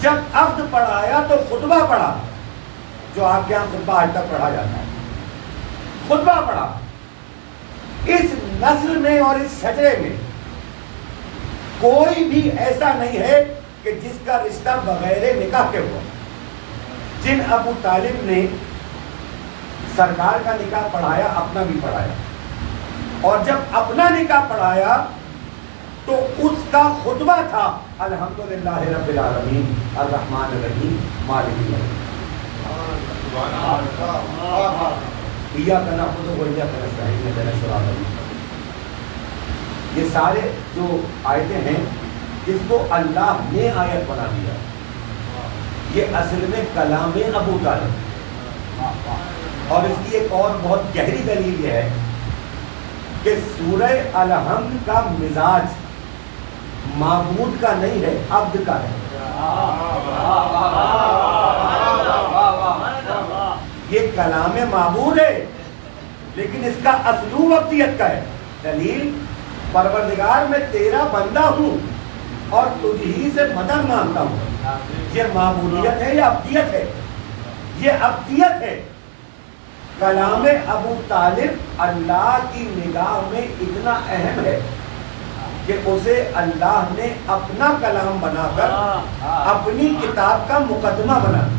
جب عقد پڑھایا تو خطبہ پڑھا، جو آپ کے یہاں خطبہ آج تک پڑھا جاتا ہے، خطبہ پڑھا. اس نسل میں اور اس شجرے میں کوئی بھی ایسا نہیں ہے کہ جس کا رشتہ بغیر نکاح کے ہوا. جن ابو طالب نے سرکار کا نکاح پڑھایا، اپنا بھی پڑھایا، اور جب اپنا نکاح پڑھایا تو اس کا خطبہ تھا الحمدللہ رب العالمین الرحمن الرحیم مالک یوم الدین. ایاک نعبد و ایاک نستعین اہدنا الصراط المستقیم. یہ سارے جو آیتیں ہیں جس کو اللہ نے آیت بنا دیا، یہ اصل میں کلام ابو طالب. اور اس کی ایک اور بہت گہری دلیل یہ ہے کہ سورہ الحمد کا مزاج معبود کا نہیں ہے، عبد کا ہے. یہ کلام معبود ہے لیکن اس کا اسلوب عبدیت کا ہے. دلیل، پروردگار میں تیرا بندہ ہوں اور تجھ ہی سے مدد مانگتا ہوں. یہ معبودیت ہے یا عبدیت ہے؟ یہ عبدیت ہے. کلام ابو طالب اللہ کی نگاہ میں اتنا اہم ہے کہ اسے اللہ نے اپنا کلام بنا کر اپنی کتاب کا مقدمہ بنا دیا.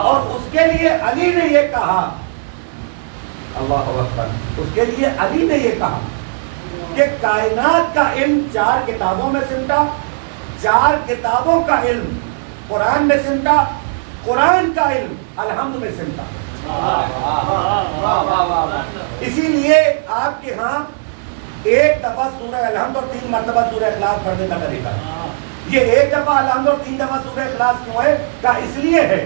اور اس کے لیے علی نے یہ کہا، اللہ اکبر، اس کے لیے علی نے یہ کہا کہ کائنات کا علم 4 کتابوں میں سمٹا، 4 کتابوں کا علم قرآن میں سمٹا، قرآن کا علم الحمد میں سمٹا. اسی لیے آپ کے ہاں ایک دفعہ سورہ الحمد اور 3 مرتبہ سورہ اخلاص پڑھنے کا طریقہ ہے. یہ ایک دفعہ الحمد اور 3 دفعہ سورہ اخلاص کیوں ہے؟ کا اس لیے ہے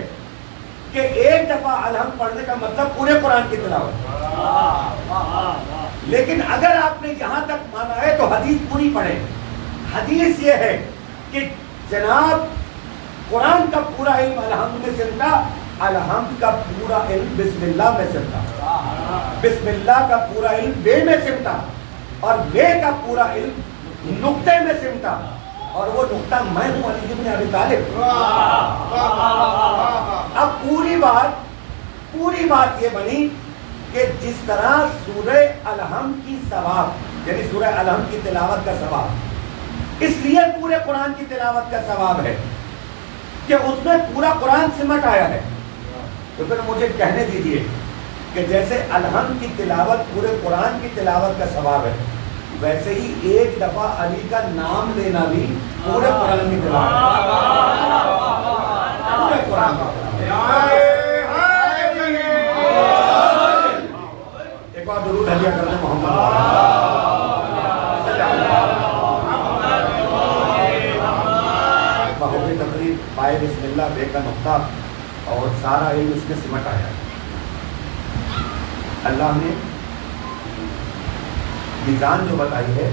کہ ایک دفعہ الحمد پڑھنے کا مطلب پورے قرآن کی تلاوت. لیکن اگر آپ نے یہاں تک مانا ہے تو حدیث پوری پڑھیں. حدیث یہ ہے کہ جناب قرآن کا پورا علم الحمد میں سمٹا، الحمد کا پورا علم بسم اللہ میں سمٹا، بسم اللہ کا پورا علم بے میں سمٹا، اور بے کا پورا علم نقطے میں سمٹا، اور وہ نقطہ میں ہوں علی بن ابی طالب. اب پوری بات یہ بنی کہ جس طرح سورہ الحمد کی ثواب، یعنی سورہ الحمد کی تلاوت کا ثواب اس لیے پورے قرآن کی تلاوت کا ثواب ہے کہ اس میں پورا قرآن سمٹ آیا ہے. تو پھر مجھے کہنے دیجئے کہ جیسے الحمد کی تلاوت پورے قرآن کی تلاوت کا ثواب ہے، ویسے ہی ایک دفعہ علی کا نام لینا بھی پورے قرآن کی تلاوت ہے. پورے قرآن کا ایک بار درود ہدیہ کرنے محمد بہت تقریب پائے بسم اللہ بے کا نقطہ اور سارا علم اس میں سمٹ آیا. اللہ نے میزان جو بتائی ہے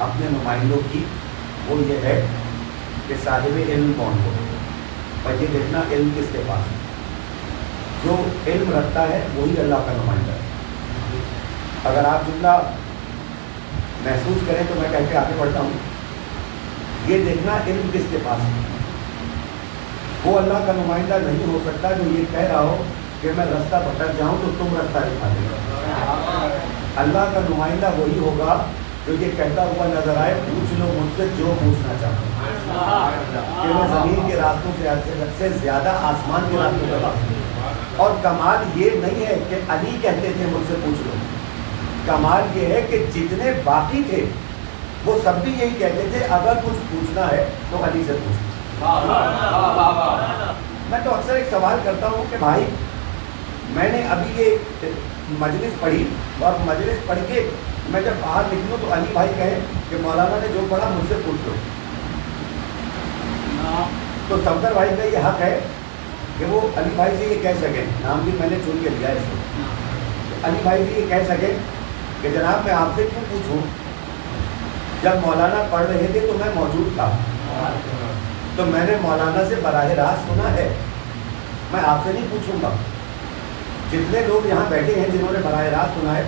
اپنے نمائندوں کی، وہ یہ ہے کہ صاحب علم کون ہو، اور یہ دیکھنا علم کس کے پاس ہے۔ جو علم رکھتا ہے وہی اللہ کا نمائندہ ہے۔ اگر آپ جملہ محسوس کریں تو میں کہہ کے آگے بڑھتا ہوں، یہ دیکھنا علم کس کے پاس ہے۔ وہ اللہ کا نمائندہ نہیں ہو سکتا جو یہ کہہ رہا ہو کہ میں رستہ بھٹک جاؤں تو تم رستہ دکھا دے گا۔ اللہ کا نمائندہ وہی ہوگا جو یہ کہتا ہوا نظر آئے پوچھ لو مجھ سے جو پوچھنا چاہتا کہ میں زمین کے راستوں سے زیادہ آسمان کے راستوں پہ بات ہوں۔ اور کمال یہ نہیں ہے کہ علی کہتے تھے مجھ سے پوچھ لو، کمال یہ ہے کہ جتنے باقی تھے وہ سب بھی یہی کہتے تھے اگر کچھ پوچھنا ہے تو علی سے پوچھو۔ میں تو اکثر ایک سوال کرتا ہوں کہ بھائی میں نے ابھی یہ مجلس پڑھی اور مجلس پڑھ کے میں جب باہر نکلوں تو علی بھائی کہے کہ مولانا نے جو پڑھا مجھ سے پوچھ لو، تو صفدر بھائی کا یہ حق ہے کہ وہ علی بھائی سے یہ کہہ سکیں، نام بھی میں نے چن کے لیا اس کو، علی بھائی سے یہ کہہ سکیں کہ جناب میں آپ سے کیوں پوچھوں، جب مولانا پڑھ رہے تھے تو میں موجود تھا، تو میں نے مولانا سے براہ راست سنا ہے، میں آپ سے نہیں پوچھوں گا۔ جتنے لوگ یہاں بیٹھے ہیں جنہوں نے براہ راست سنا ہے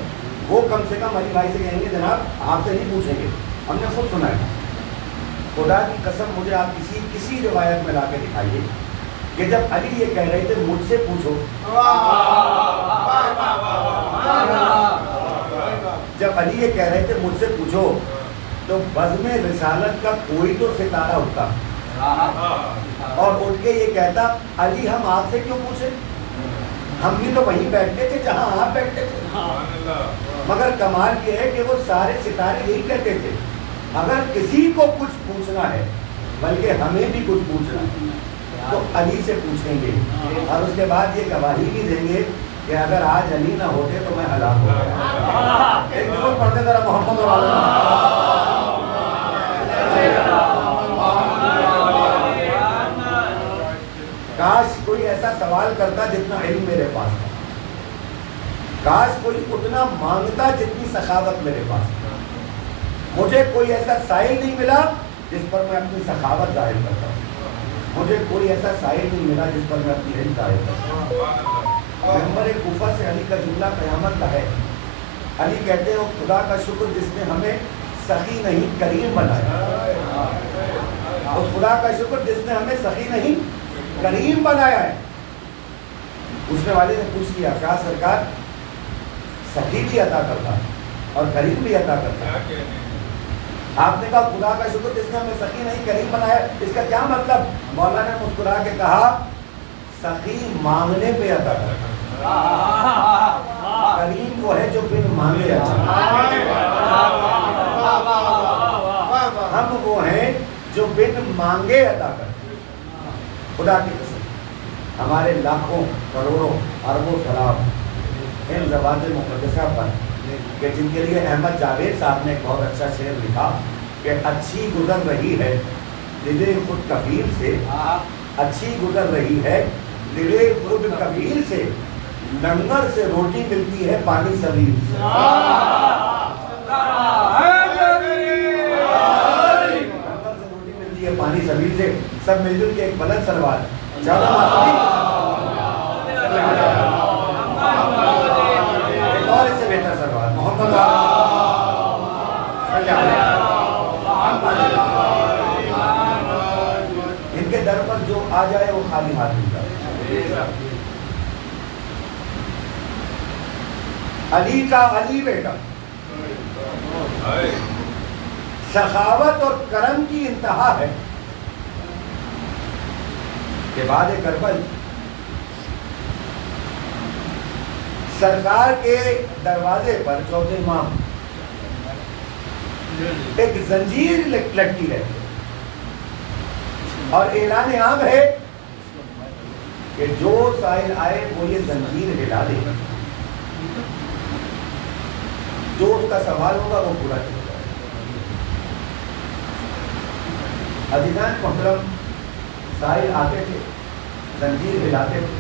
وہ کم سے کم علی بھائی سے کہیں گے جناب آپ سے نہیں پوچھیں گے، ہم نے خود سنا ہے۔ خدا کی قسم مجھے آپ کسی روایت میں لا کے دکھائیے کہ جب علی یہ کہہ رہے تھے مجھ سے پوچھو، جب علی یہ کہہ رہے تھے مجھ سے پوچھو تو بزم رسالت کا کوئی تو ستارہ اٹھتا اور اٹھ کے یہ کہتا علی ہم آپ سے کیوں پوچھیں، ہم بھی تو وہیں بیٹھتے تھے جہاں آپ بیٹھتے تھے۔ مگر کمال یہ ہے کہ وہ سارے ستارے یہی کہتے تھے اگر کسی کو کچھ پوچھنا ہے بلکہ ہمیں بھی کچھ پوچھنا ہے تو علی سے پوچھیں گے، اور اس کے بعد یہ گواہی بھی دیں گے کہ اگر آج علی نہ ہوتے تو میں ہلاک ہو گیا۔ ایک دفعہ پڑھتے ذرا محمد اور کاش کوئی ایسا سوال کرتا جتنا علم میرے پاس تھا، کاش کوئی اتنا مانگتا جتنی سخاوت میرے پاس تھا۔ مجھے کوئی ایسا سائل نہیں ملا جس پر میں اپنی سخاوت ظاہر کرتا ہوں، مجھے کوئی ایسا سائل نہیں ملا جس پر میں اپنی علم ظاہر کرتا ہوں۔ نمبر کوفہ سے علی کا جملہ قیامت کا ہے، علی کہتے ہیں اس خدا کا شکر جس نے ہمیں سخی نہیں کریم بنایا، اس خدا کا شکر جس نے ہمیں سخی نہیں کریم بنایا ہے۔ پوچھنے والے نے پوچھ لیا کہا سرکار سخی بھی عطا کرتا اور کریم بھی عطا کرتا، آپ نے کہا خدا کا شکر جس نے ہمیں سخی نہیں کریم بنایا، اس کا کیا مطلب؟ مولانا نے مسکرا کے کہا سخی مانگنے پہ عطا کرتا، کریم وہ ہے جو بن مانگے عطا، ہم وہ ہیں جو بن مانگے عطا کرتے۔ خدا کی قسم ہمارے لاکھوں کروڑوں اربوں سلام ان زبان مقدسہ پر کہ جن کے لیے احمد جاوید صاحب نے ایک بہت اچھا شعر لکھا کہ اچھی گزر رہی ہے دل خود کفیل سے، اچھی گزر رہی ہے دل خود کفیل سے، لنگر سے روٹی ملتی ہے پانی سبیل سے، پانی سبیل سے۔ سب مل جل کے ایک بلند سلوات زیادہ ایک اور اس سے بہتر سلوات محمد ان کے در پر جو آ جائے وہ خالی ہاتھ ملتا ہے۔ علی کا علی بیٹا سخاوت اور کرم کی انتہا ہے کہ بعد کربل سرکار کے دروازے پر چوتھے امام ایک زنجیر لٹکی رہتی اور اعلان عام ہے کہ جو سائل آئے وہ یہ زنجیر ہلا دے، جو اس کا سوال ہوگا وہ پورا کرے۔ عزیزان محترم سائل آتے تھے، زنجیر ہلاتے تھے،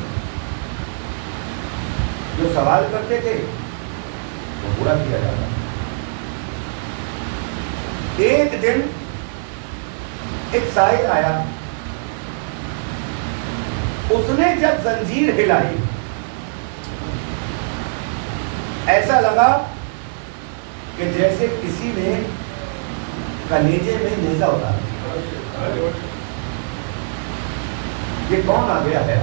جو سوال کرتے تھے وہ پورا کیا جاتا۔ ایک دن ایک سائل آیا, اس نے جب زنجیر ہلائی ایسا لگا کہ جیسے کسی نے کلیجے میں نیزہ اتارا. یہ کون آ گیا ہے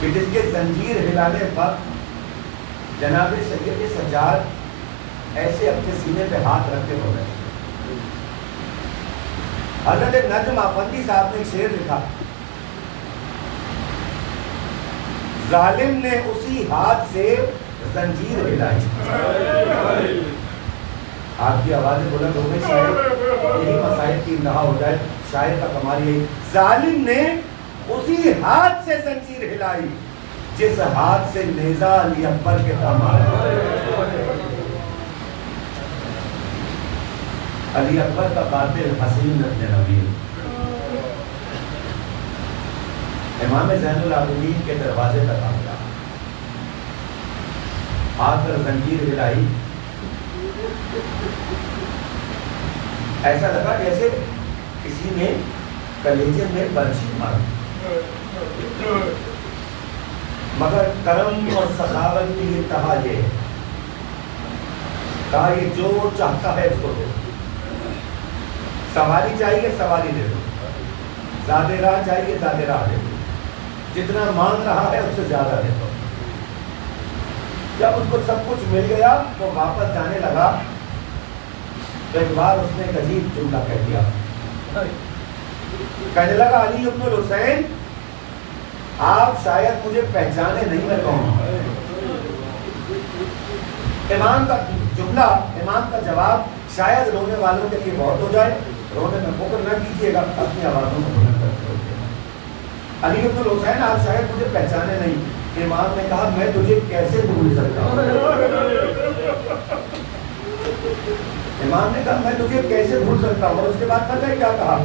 کہ جس کے زنجیر ہلانے پر جناب سید سجاد ایسے اپنے سینے پہ ہاتھ رکھتے ہو گئے. حضرت نجم افندی صاحب نے ایک شعر لکھا, ظالم نے اسی ہاتھ سے زنجیر ہلائی. آپ کی آوازیں بلند ہو گئی, شاید یہی مسائل کی انتہا ہو جائے. شاعر کا کمال یہی, ظالم نے اسی ہاتھ سے زنجیر ہلائی جس ہاتھ سے نیزہ علی اکبر کے تھاما. علی اکبر کا قاتل حسین ابن نبیل امام زین العابدین کے دروازے تک آ گیا, آ کر زنجیر ہلائی. ایسا لگا جیسے کسی نے کلیجے میں برچھی ماری. مگر کرم اور سخاوت کی انتہا یہ ہے, کہا یہ جو چاہتا ہے اس کو دو. سواری چاہیے سواری دے دو, زیادہ راہ چاہیے زیادہ راہ دے دو, جتنا مانگ رہا ہے اس سے زیادہ دے دو. جب اس کو سب کچھ مل گیا تو واپس جانے لگا. ایک بار اس نے ایک عجیب جملہ کہہ دیا, کہنے لگا علی ابن الحسین آپ شاید مجھے پہچانے نہیں, میں کون ہوں. امام کا جملہ, امام کا جواب شاید رونے والوں کے لیے بہت ہو جائے, رونے میں فکر نہ کیجیے گا, اپنی آوازوں کو بلند کرتے ہوئے, علی ابن الحسین آپ شاید مجھے پہچانے نہیں. امام نے کہا میں تجھے کیسے بھول سکتا ہوں. امام نے کہا میں تجھے کیسے بھول سکتا ہوں. اور اس کے بعد پتہ ہے کیا کہا,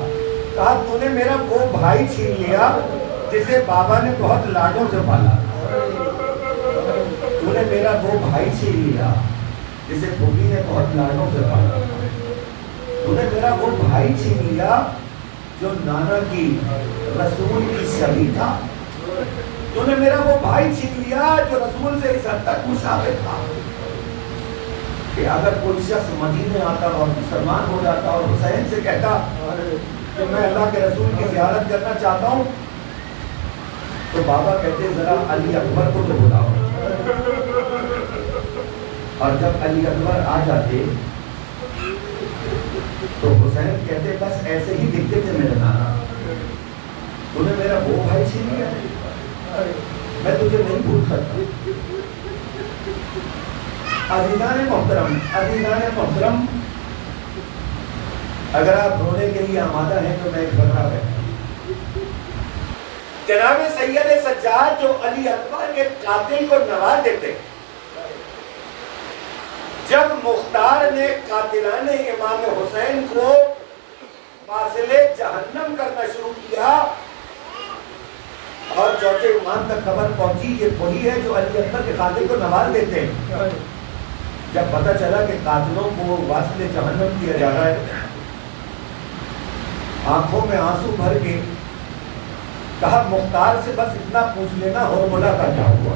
کہا تو نے میرا وہ بھائی چھین لیا جسے بابا نے بہت لاڈوں سے پالا. تو نے میرا وہ بھائی چھین لیا جسے پھوپھی نے بہت لاڈوں سے پالا. تو نے میرا وہ بھائی چھین لیا جو نانا کی رسول کی شبیہ تھا. تو نے میرا وہ بھائی چھین لیا جو رسول سے اس حد تک مشابہ تھا کہ اگر کوئی شخص مدینے آتا اور مسلمان ہو جاتا اور حسین سے کہتا کہ میں اللہ کے رسول کی زیارت کرنا چاہتا ہوں, تو بابا کہتے ذرا علی اکبر کو تو بلاؤ. اور جب علی اکبر آ جاتے تو حسین کہتے بس ایسے ہی دکھتے تھے میرے نانا, تو نے میرا وہ بھائی چھین لیا, میں تجھے نہیں بھول سکتا. عزیزان محترم, عزیزان محترم, اگر آپ رونے کے لیے آمادہ ہیں تو میں ایک بکرا ہے. جناب سید سجاد جو علی اکبر کے قاتل کو نواز دیتے, جب مختار نے قاتلان امام حسین کو فاصلے جہنم کرنا شروع کیا اور چوتھے امام تک خبر پہنچی یہ وہی ہے جو علی اکبر کے قاتل کو نواز دیتے ہیں, جب پتہ چلا کہ قاتلوں کو واصل جہنم کیا جا رہا ہے, آنکھوں میں آنسو بھر کے کہا مختار سے بس اتنا پوچھ لینا ہرملا کا کیا ہوا.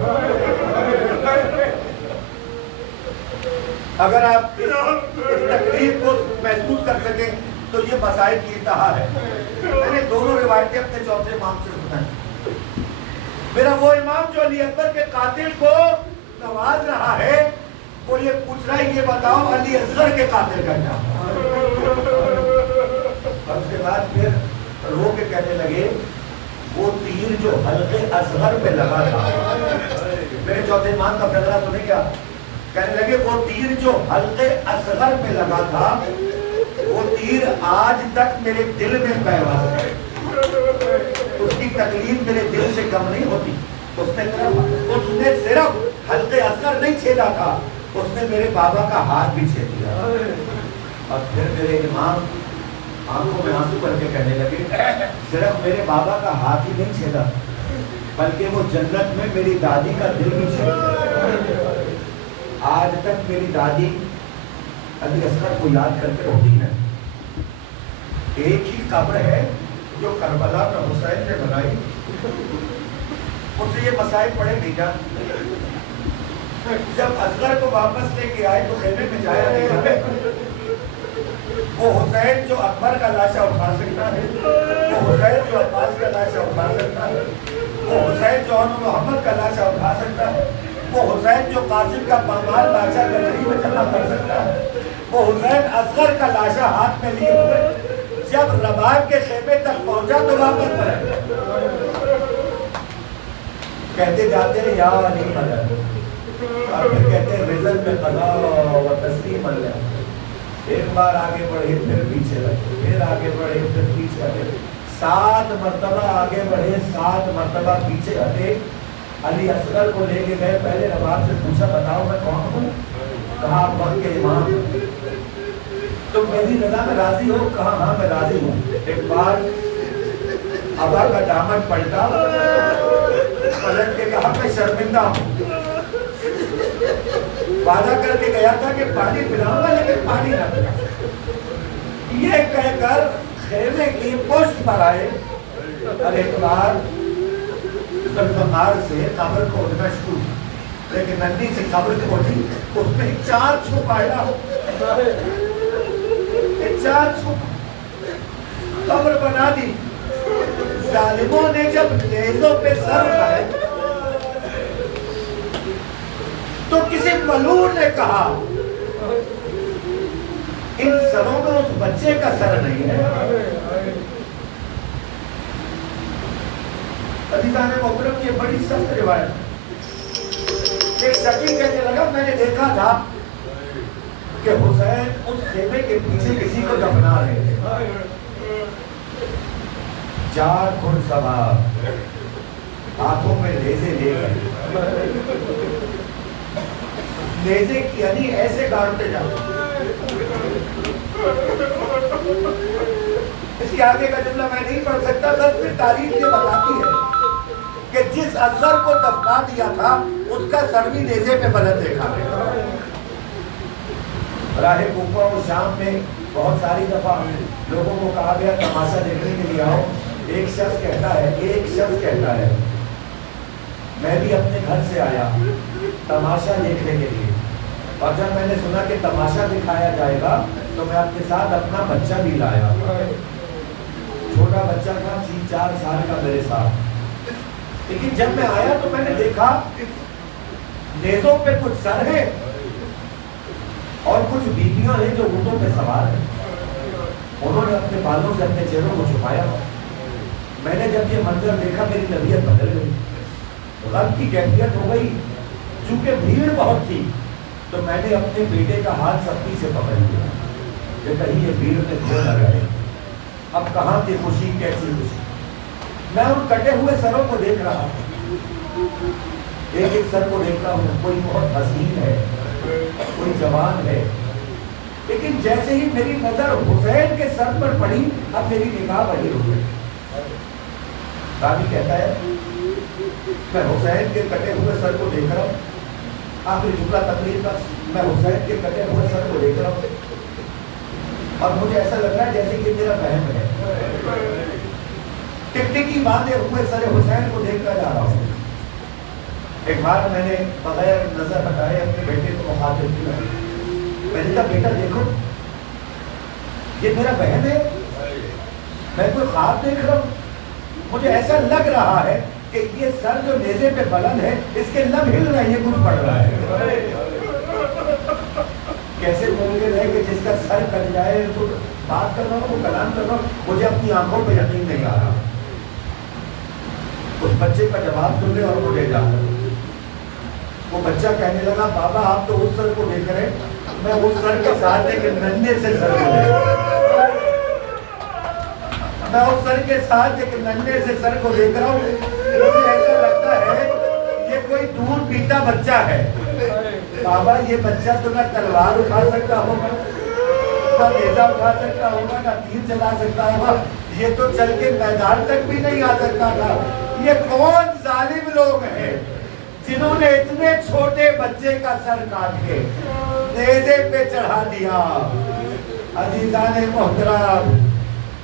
اگر آپ اس تقریر کو محسوس کر سکیں تو یہ مسائل کی انتہا ہے. میں نے دونوں روایتیں اپنے چوتھے امام سے سنائیں. میرا وہ امام جو علی اکبر کے قاتل کو نواز رہا ہے وہ یہ پوچھ رہا ہے یہ بتاؤ علی اصغر کے قاتل کا کیا. اور اس کے بعد پھر رو کے کہنے لگے وہ تیر جو حلقے اصغر پہ لگا تھا, میرے چوتھے امام کا فیصلہ سنیں کیا, کہنے لگے وہ تیر جو حلقے اصغر پہ لگا تھا وہ تیر آج تک میرے دل میں پیوست ہے, اس کی تکلیف میرے دل سے کم نہیں ہوتی. اس نے صرف حلقے اصغر نہیں چھیدا تھا, اس نے میرے بابا کا ہاتھ بھی چھید دیا. اور پھر میرے امام آنکھوں میں آنسو کر کے کہنے لگے صرف میرے بابا کا ہاتھ ہی نہیں چھیدا بلکہ وہ جنت میں میری دادی کا دل بھی چھید دیا. آج تک میری دادی علی اصغر کو یاد کر کے روتی ہے. ایک ہی قبر ہے جو کربلا میں حسین نے بنائی. ان سے یہ مسائل پڑھے نہیں کیا؟ جب اصغر کو واپس لے کے آئے تو خیمے میں جایا نہیں. وہ حسین جو اکبر کا لاشا اٹھا سکتا ہے، وہ حسین جو عباس کا لاشا اٹھا سکتا ہے، وہ حسین جو محمد کا لاشا اٹھا سکتا ہے، وہ حسین جو قاسم کا پامال لاشا گٹری میں جمع کر سکتا ہے، وہ حسین اصغر کا لاشا ہاتھ میں لیے ہوئے جب رباب کے خیمے تک پہنچا تو واپس پڑے. کہتے جاتے ہیں یا علی مدد، اور پھر کہتے ہیں رزل میں قضا و تسلیم اللہ. ایک بار آگے بڑھے پھر پیچھے رکھے، پھر آگے بڑھے پھر پیچھے ہٹے، 7 مرتبہ آگے بڑھے 7 مرتبہ پیچھے ہٹے. علی اصغر کو لے کے گئے، پہلے رباب سے پوچھا بتاؤ میں کون ہوں؟ کہا آپ وقت کے امام. تم میری رضا میں راضی ہو؟ کہا ہاں میں راضی ہوں. ایک بار ابا کا دامن پلٹا، پلٹ کے کہا میں شرمندہ ہوں. وعدہ کر کے گیا تھا کہ پانی پلاؤں گا لیکن پانی نہ پلا. یہ کہہ کر خیمے کی پشت پر آئے اور ایک بار سے قبر کو اٹھنا شروع، لیکن نندی سے قبر کو اٹھی، اس میں 4 چھپ آیا، 4 چھپ قبر بنا دی. ظالموں نے جب نیزوں پہ سر اٹھائے تو کسی ملعون نے کہا ان سروں میں اس بچے کا سر نہیں ہے. عزیزان محترم یہ بڑی سخت روایت. ایک شکی کہنے لگا میں نے دیکھا تھا کہ حسین اس خیمے کے پیچھے کسی کو دفنا رہے تھے. 4 گھڑ سوار ہاتھوں میں نیزے لے گئے، نیزے کی یعنی ایسے گاڑتے جاتے. اس کے آگے کا جملہ میں نہیں پڑھ سکتا، بس پھر تاریخ یہ بتاتی ہے کہ جس اصغر کو دفنا دیا تھا اس کا سر بھی نیزے پہ بلند دیکھا گیا. راہ کوفہ و شام میں بہت ساری دفعہ لوگوں کو کہا گیا تماشا دیکھنے کے لیے آؤ. ایک شخص کہتا ہے میں بھی اپنے گھر سے آیا تماشا دیکھنے کے لیے، اور جب میں نے سنا کہ تماشا دکھایا جائے گا تو میں اپنے ساتھ اپنا بچہ بھی لایا. چھوٹا بچہ تھا 3-4 سال کا میرے ساتھ. لیکن جب میں آیا تو میں نے دیکھا نیزوں پہ کچھ سر ہے اور کچھ بیویاں ہیں جو اونٹوں پہ سوار ہیں. انہوں نے اپنے بالوں سے اپنے چہروں کو چھپایا. میں نے جب یہ منظر دیکھا میری طبیعت بدل گئی، غم کی کیفیت ہو گئی. چونکہ بھیڑ بہت تھی تو میں نے اپنے بیٹے کا ہاتھ سختی سے پکڑ لیا کہ کہیں یہ بھیڑ میں کھو نہ گئے. اب کہاں تھی خوشی، کیسی خوشی. میں ان کٹے ہوئے سروں کو دیکھ رہا ہوں، ایک ایک سر کو دیکھ رہا ہوں. کوئی بہت حسین ہے، کوئی جوان ہے، لیکن جیسے ہی میری نظر حسین کے سر پر پڑی اب میری نگاہ وہی ہو گئی. راوی کہتا ہے میں حسین کے کٹے ہوئے سر کو دیکھ رہا ہوں. آخری جملہ تقریر کا میں حسین کے کٹے ہوئے سر کو دیکھ رہا ہوں اور مجھے ایسا لگ رہا ہے جیسے کہ میرا بہن ہے. ٹکٹکی باندھے ہوئے سر حسین کو دیکھتا جا رہا ہوں. ایک بار میں نے بغیر نظر ہٹائے اپنے بیٹے کو مخاطب کیا. میں نے کہا بیٹا دیکھو یہ میرا بہن ہے، میں کوئی خواب دیکھ رہا ہوں. مجھے ایسا لگ رہا ہے کہ یہ سر جو نیزے پہ بلند ہے اس کے لب ہل رہے ہیں، کچھ پڑ رہا ہے. کیسے ممکن ہے کہ جس کا سر کٹ جائے تو بات کر رہا ہوں، وہ کلام کر رہا ہوں، مجھے اپنی آنکھوں پہ یقین نہیں آ رہا. اس بچے کا جواب سن لے اور وہ لے جا. وہ بچہ کہنے لگا بابا آپ تو اس سر کو دیکھ رہے، میں اس سر کے ساتھ ایک ننھے سے سر کو دیکھ رہا ہوں. میں اس سر کے ساتھ ایک ننھے سے سر کو دیکھ رہا ہوں. مجھے ایسا لگتا ہے یہ کوئی دودھ پیتا بچہ ہے. بابا یہ بچہ تو نہ تلوار اٹھا سکتا ہوگا، نہ نیزہ اٹھا سکتا ہوگا، نہ تیر چلا سکتا ہوگا، یہ تو چل کے میدان تک بھی نہیں آ سکتا تھا. یہ کون ظالم لوگ ہیں جنہوں نے اتنے چھوٹے بچے کا سر کاٹ کے نیزے پہ چڑھا دیا. عزیزان محترم